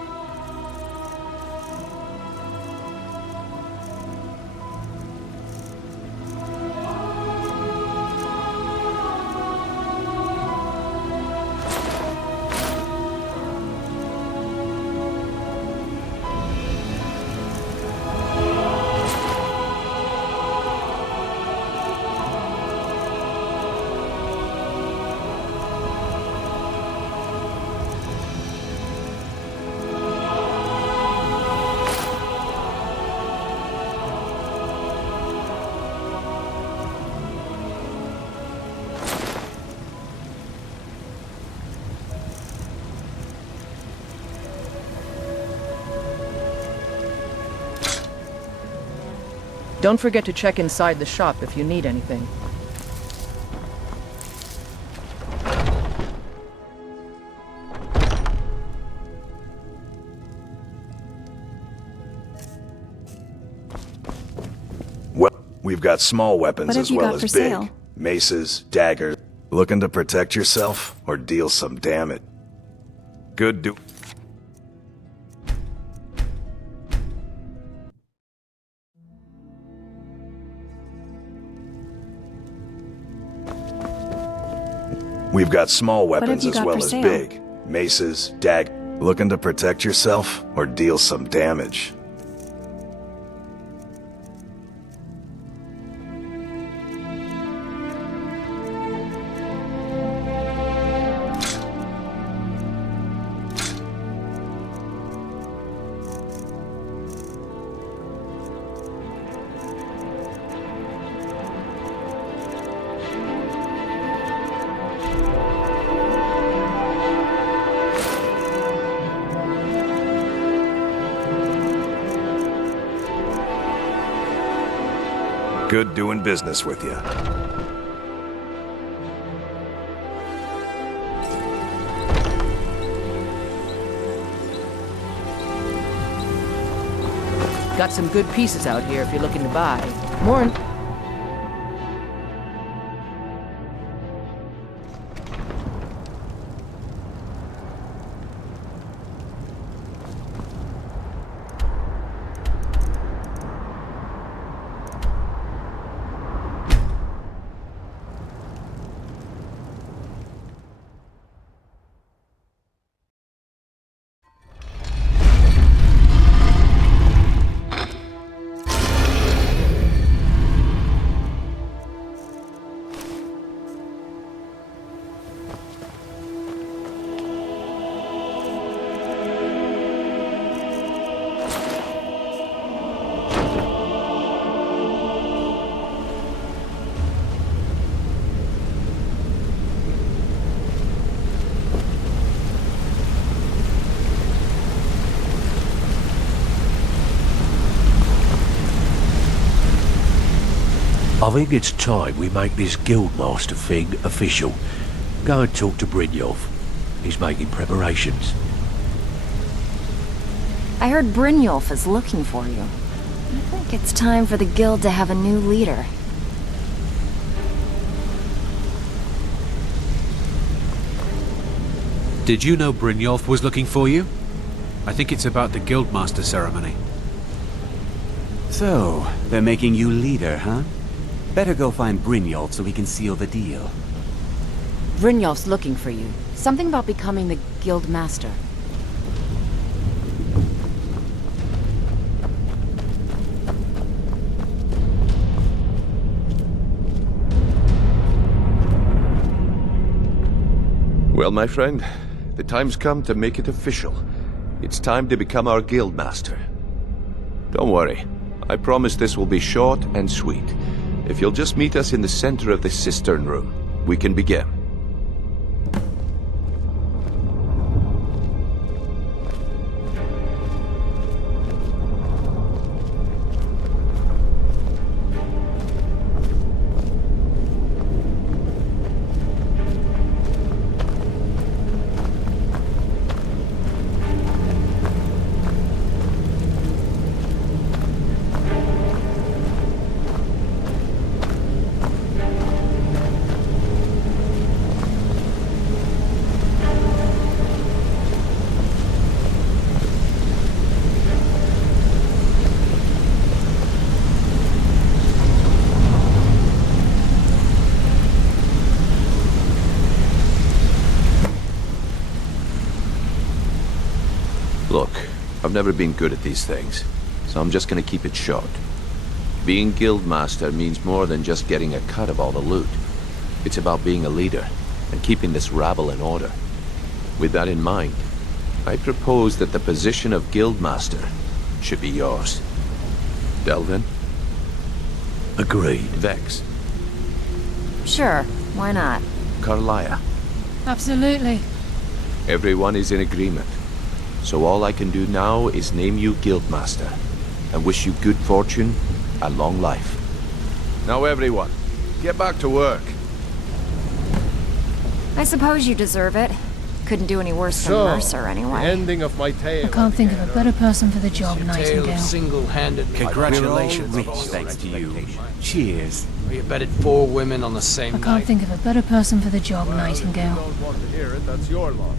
Don't forget to check inside the shop if you need anything. Well, we've got small weapons What have as you well got as for big. sale? Maces, daggers. Looking to protect yourself or deal some damage? Good do... We've got small weapons as well as big. Maces, Looking to protect yourself or deal some damage? Good doing business with you. Got some good pieces out here if you're looking to buy. More. I think it's time we make this Guildmaster thing official. Go and talk to Brynjolf. He's making preparations. I heard Brynjolf is looking for you. I think it's time for the guild to have a new leader. Did you know Brynjolf was looking for you? I think it's about the Guildmaster ceremony. So, they're making you leader, huh? Better go find Brynjolf so we can seal the deal. Brynjolf's looking for you. Something about becoming the guild master. Well, my friend, the time's come to make it official. It's time to become our guild master. Don't worry, I promise this will be short and sweet. If you'll just meet us in the center of this cistern room, we can begin. Look, I've never been good at these things, so I'm just gonna keep it short. Being Guildmaster means more than just getting a cut of all the loot. It's about being a leader, and keeping this rabble in order. With that in mind, I propose that the position of Guildmaster should be yours. Delvin? Agreed. Vex? Sure, why not? Carlia? Absolutely. Everyone is in agreement. So all I can do now is name you Guildmaster, and wish you good fortune and long life. Now everyone, get back to work. I suppose you deserve it. Couldn't do any worse than Mercer anyway. Ending of my tale. I can't think of a better person for the job, Nightingale. Single-handedly. Congratulations, thanks to you. Cheers. We bedded 4 women on the same I night. can't think of a better person for the job, Nightingale. If you don't want to hear it, that's your loss.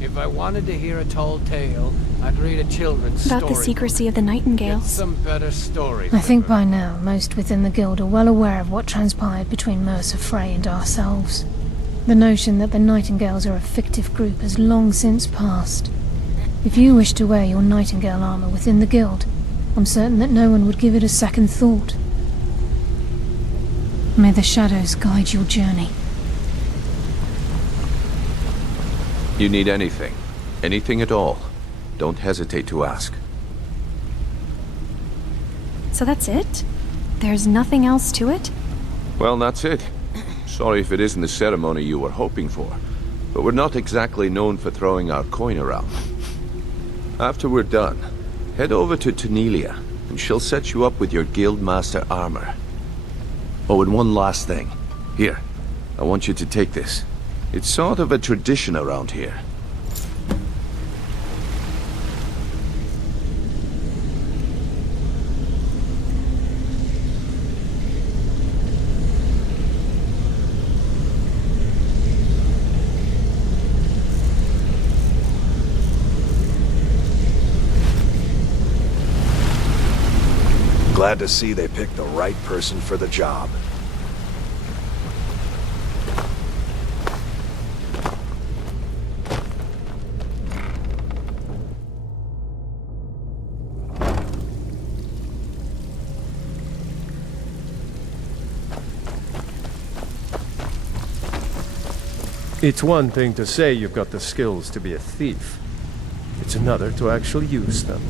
If I wanted to hear a tall tale, I'd read a children's story. About the secrecy of the Nightingales. Get some better stories. I think by now, most within the guild are well aware of what transpired between Mercer Frey and ourselves. The notion that the Nightingales are a fictive group has long since passed. If you wish to wear your Nightingale armor within the guild, I'm certain that no one would give it a second thought. May the shadows guide your journey. You need anything, anything at all, don't hesitate to ask. So that's it? There's nothing else to it? Well, that's it. Sorry if it isn't the ceremony you were hoping for, but we're not exactly known for throwing our coin around. After we're done, head over to Tanelia, and she'll set you up with your Guildmaster armor. Oh, and one last thing. Here, I want you to take this. It's sort of a tradition around here. Glad to see they picked the right person for the job. It's one thing to say you've got the skills to be a thief. It's another to actually use them.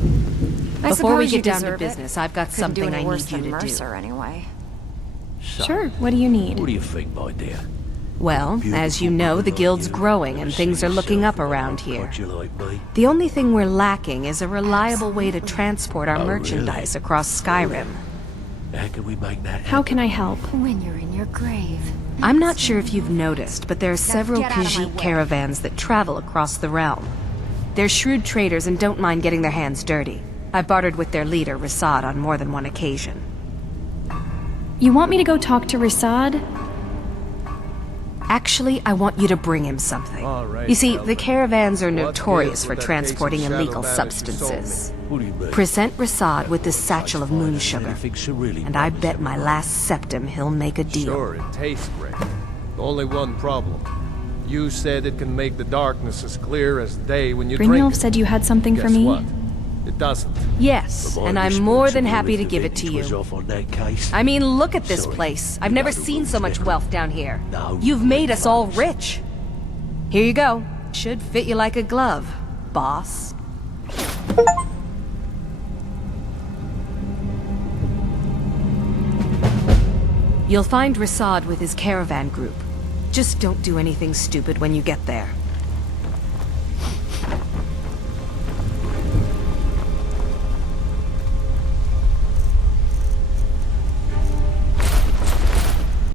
Before we get down down to business, I've got something I need you to Mercer, anyway. Sure, what do you need? What do you think, my dear? Well, as you know, the guild's growing and things are looking up around here. Would you like me? The only thing we're lacking is a reliable way to transport our merchandise across Skyrim. How can we make that happen? How can I help? When you're in your grave. I'm not sure if you've noticed, but there are several get out of my Khajiit way. caravans that travel across the realm. They're shrewd traders and don't mind getting their hands dirty. I've bartered with their leader, Rasad, on more than one occasion. You want me to go talk to Rasad? Actually, I want you to bring him something. You see, the caravans are notorious for transporting illegal substances. What do you mean? Present Rasad with this satchel of moon sugar, Anything so really and I bet my last septim he'll make a deal. Sure, it tastes great. Only one problem. You said it can make the darkness as clear as day when you drink Brynjolf it. said you had something for Guess me? what? It doesn't. Yes, and I'm more than happy to give it to Was you. off on that case. I mean, look at this Sorry. place. I've never seen so much wealth down here. No. You've made us all rich. Here you go. Should fit you like a glove, boss. You'll find Rasad with his caravan group. Just don't do anything stupid when you get there.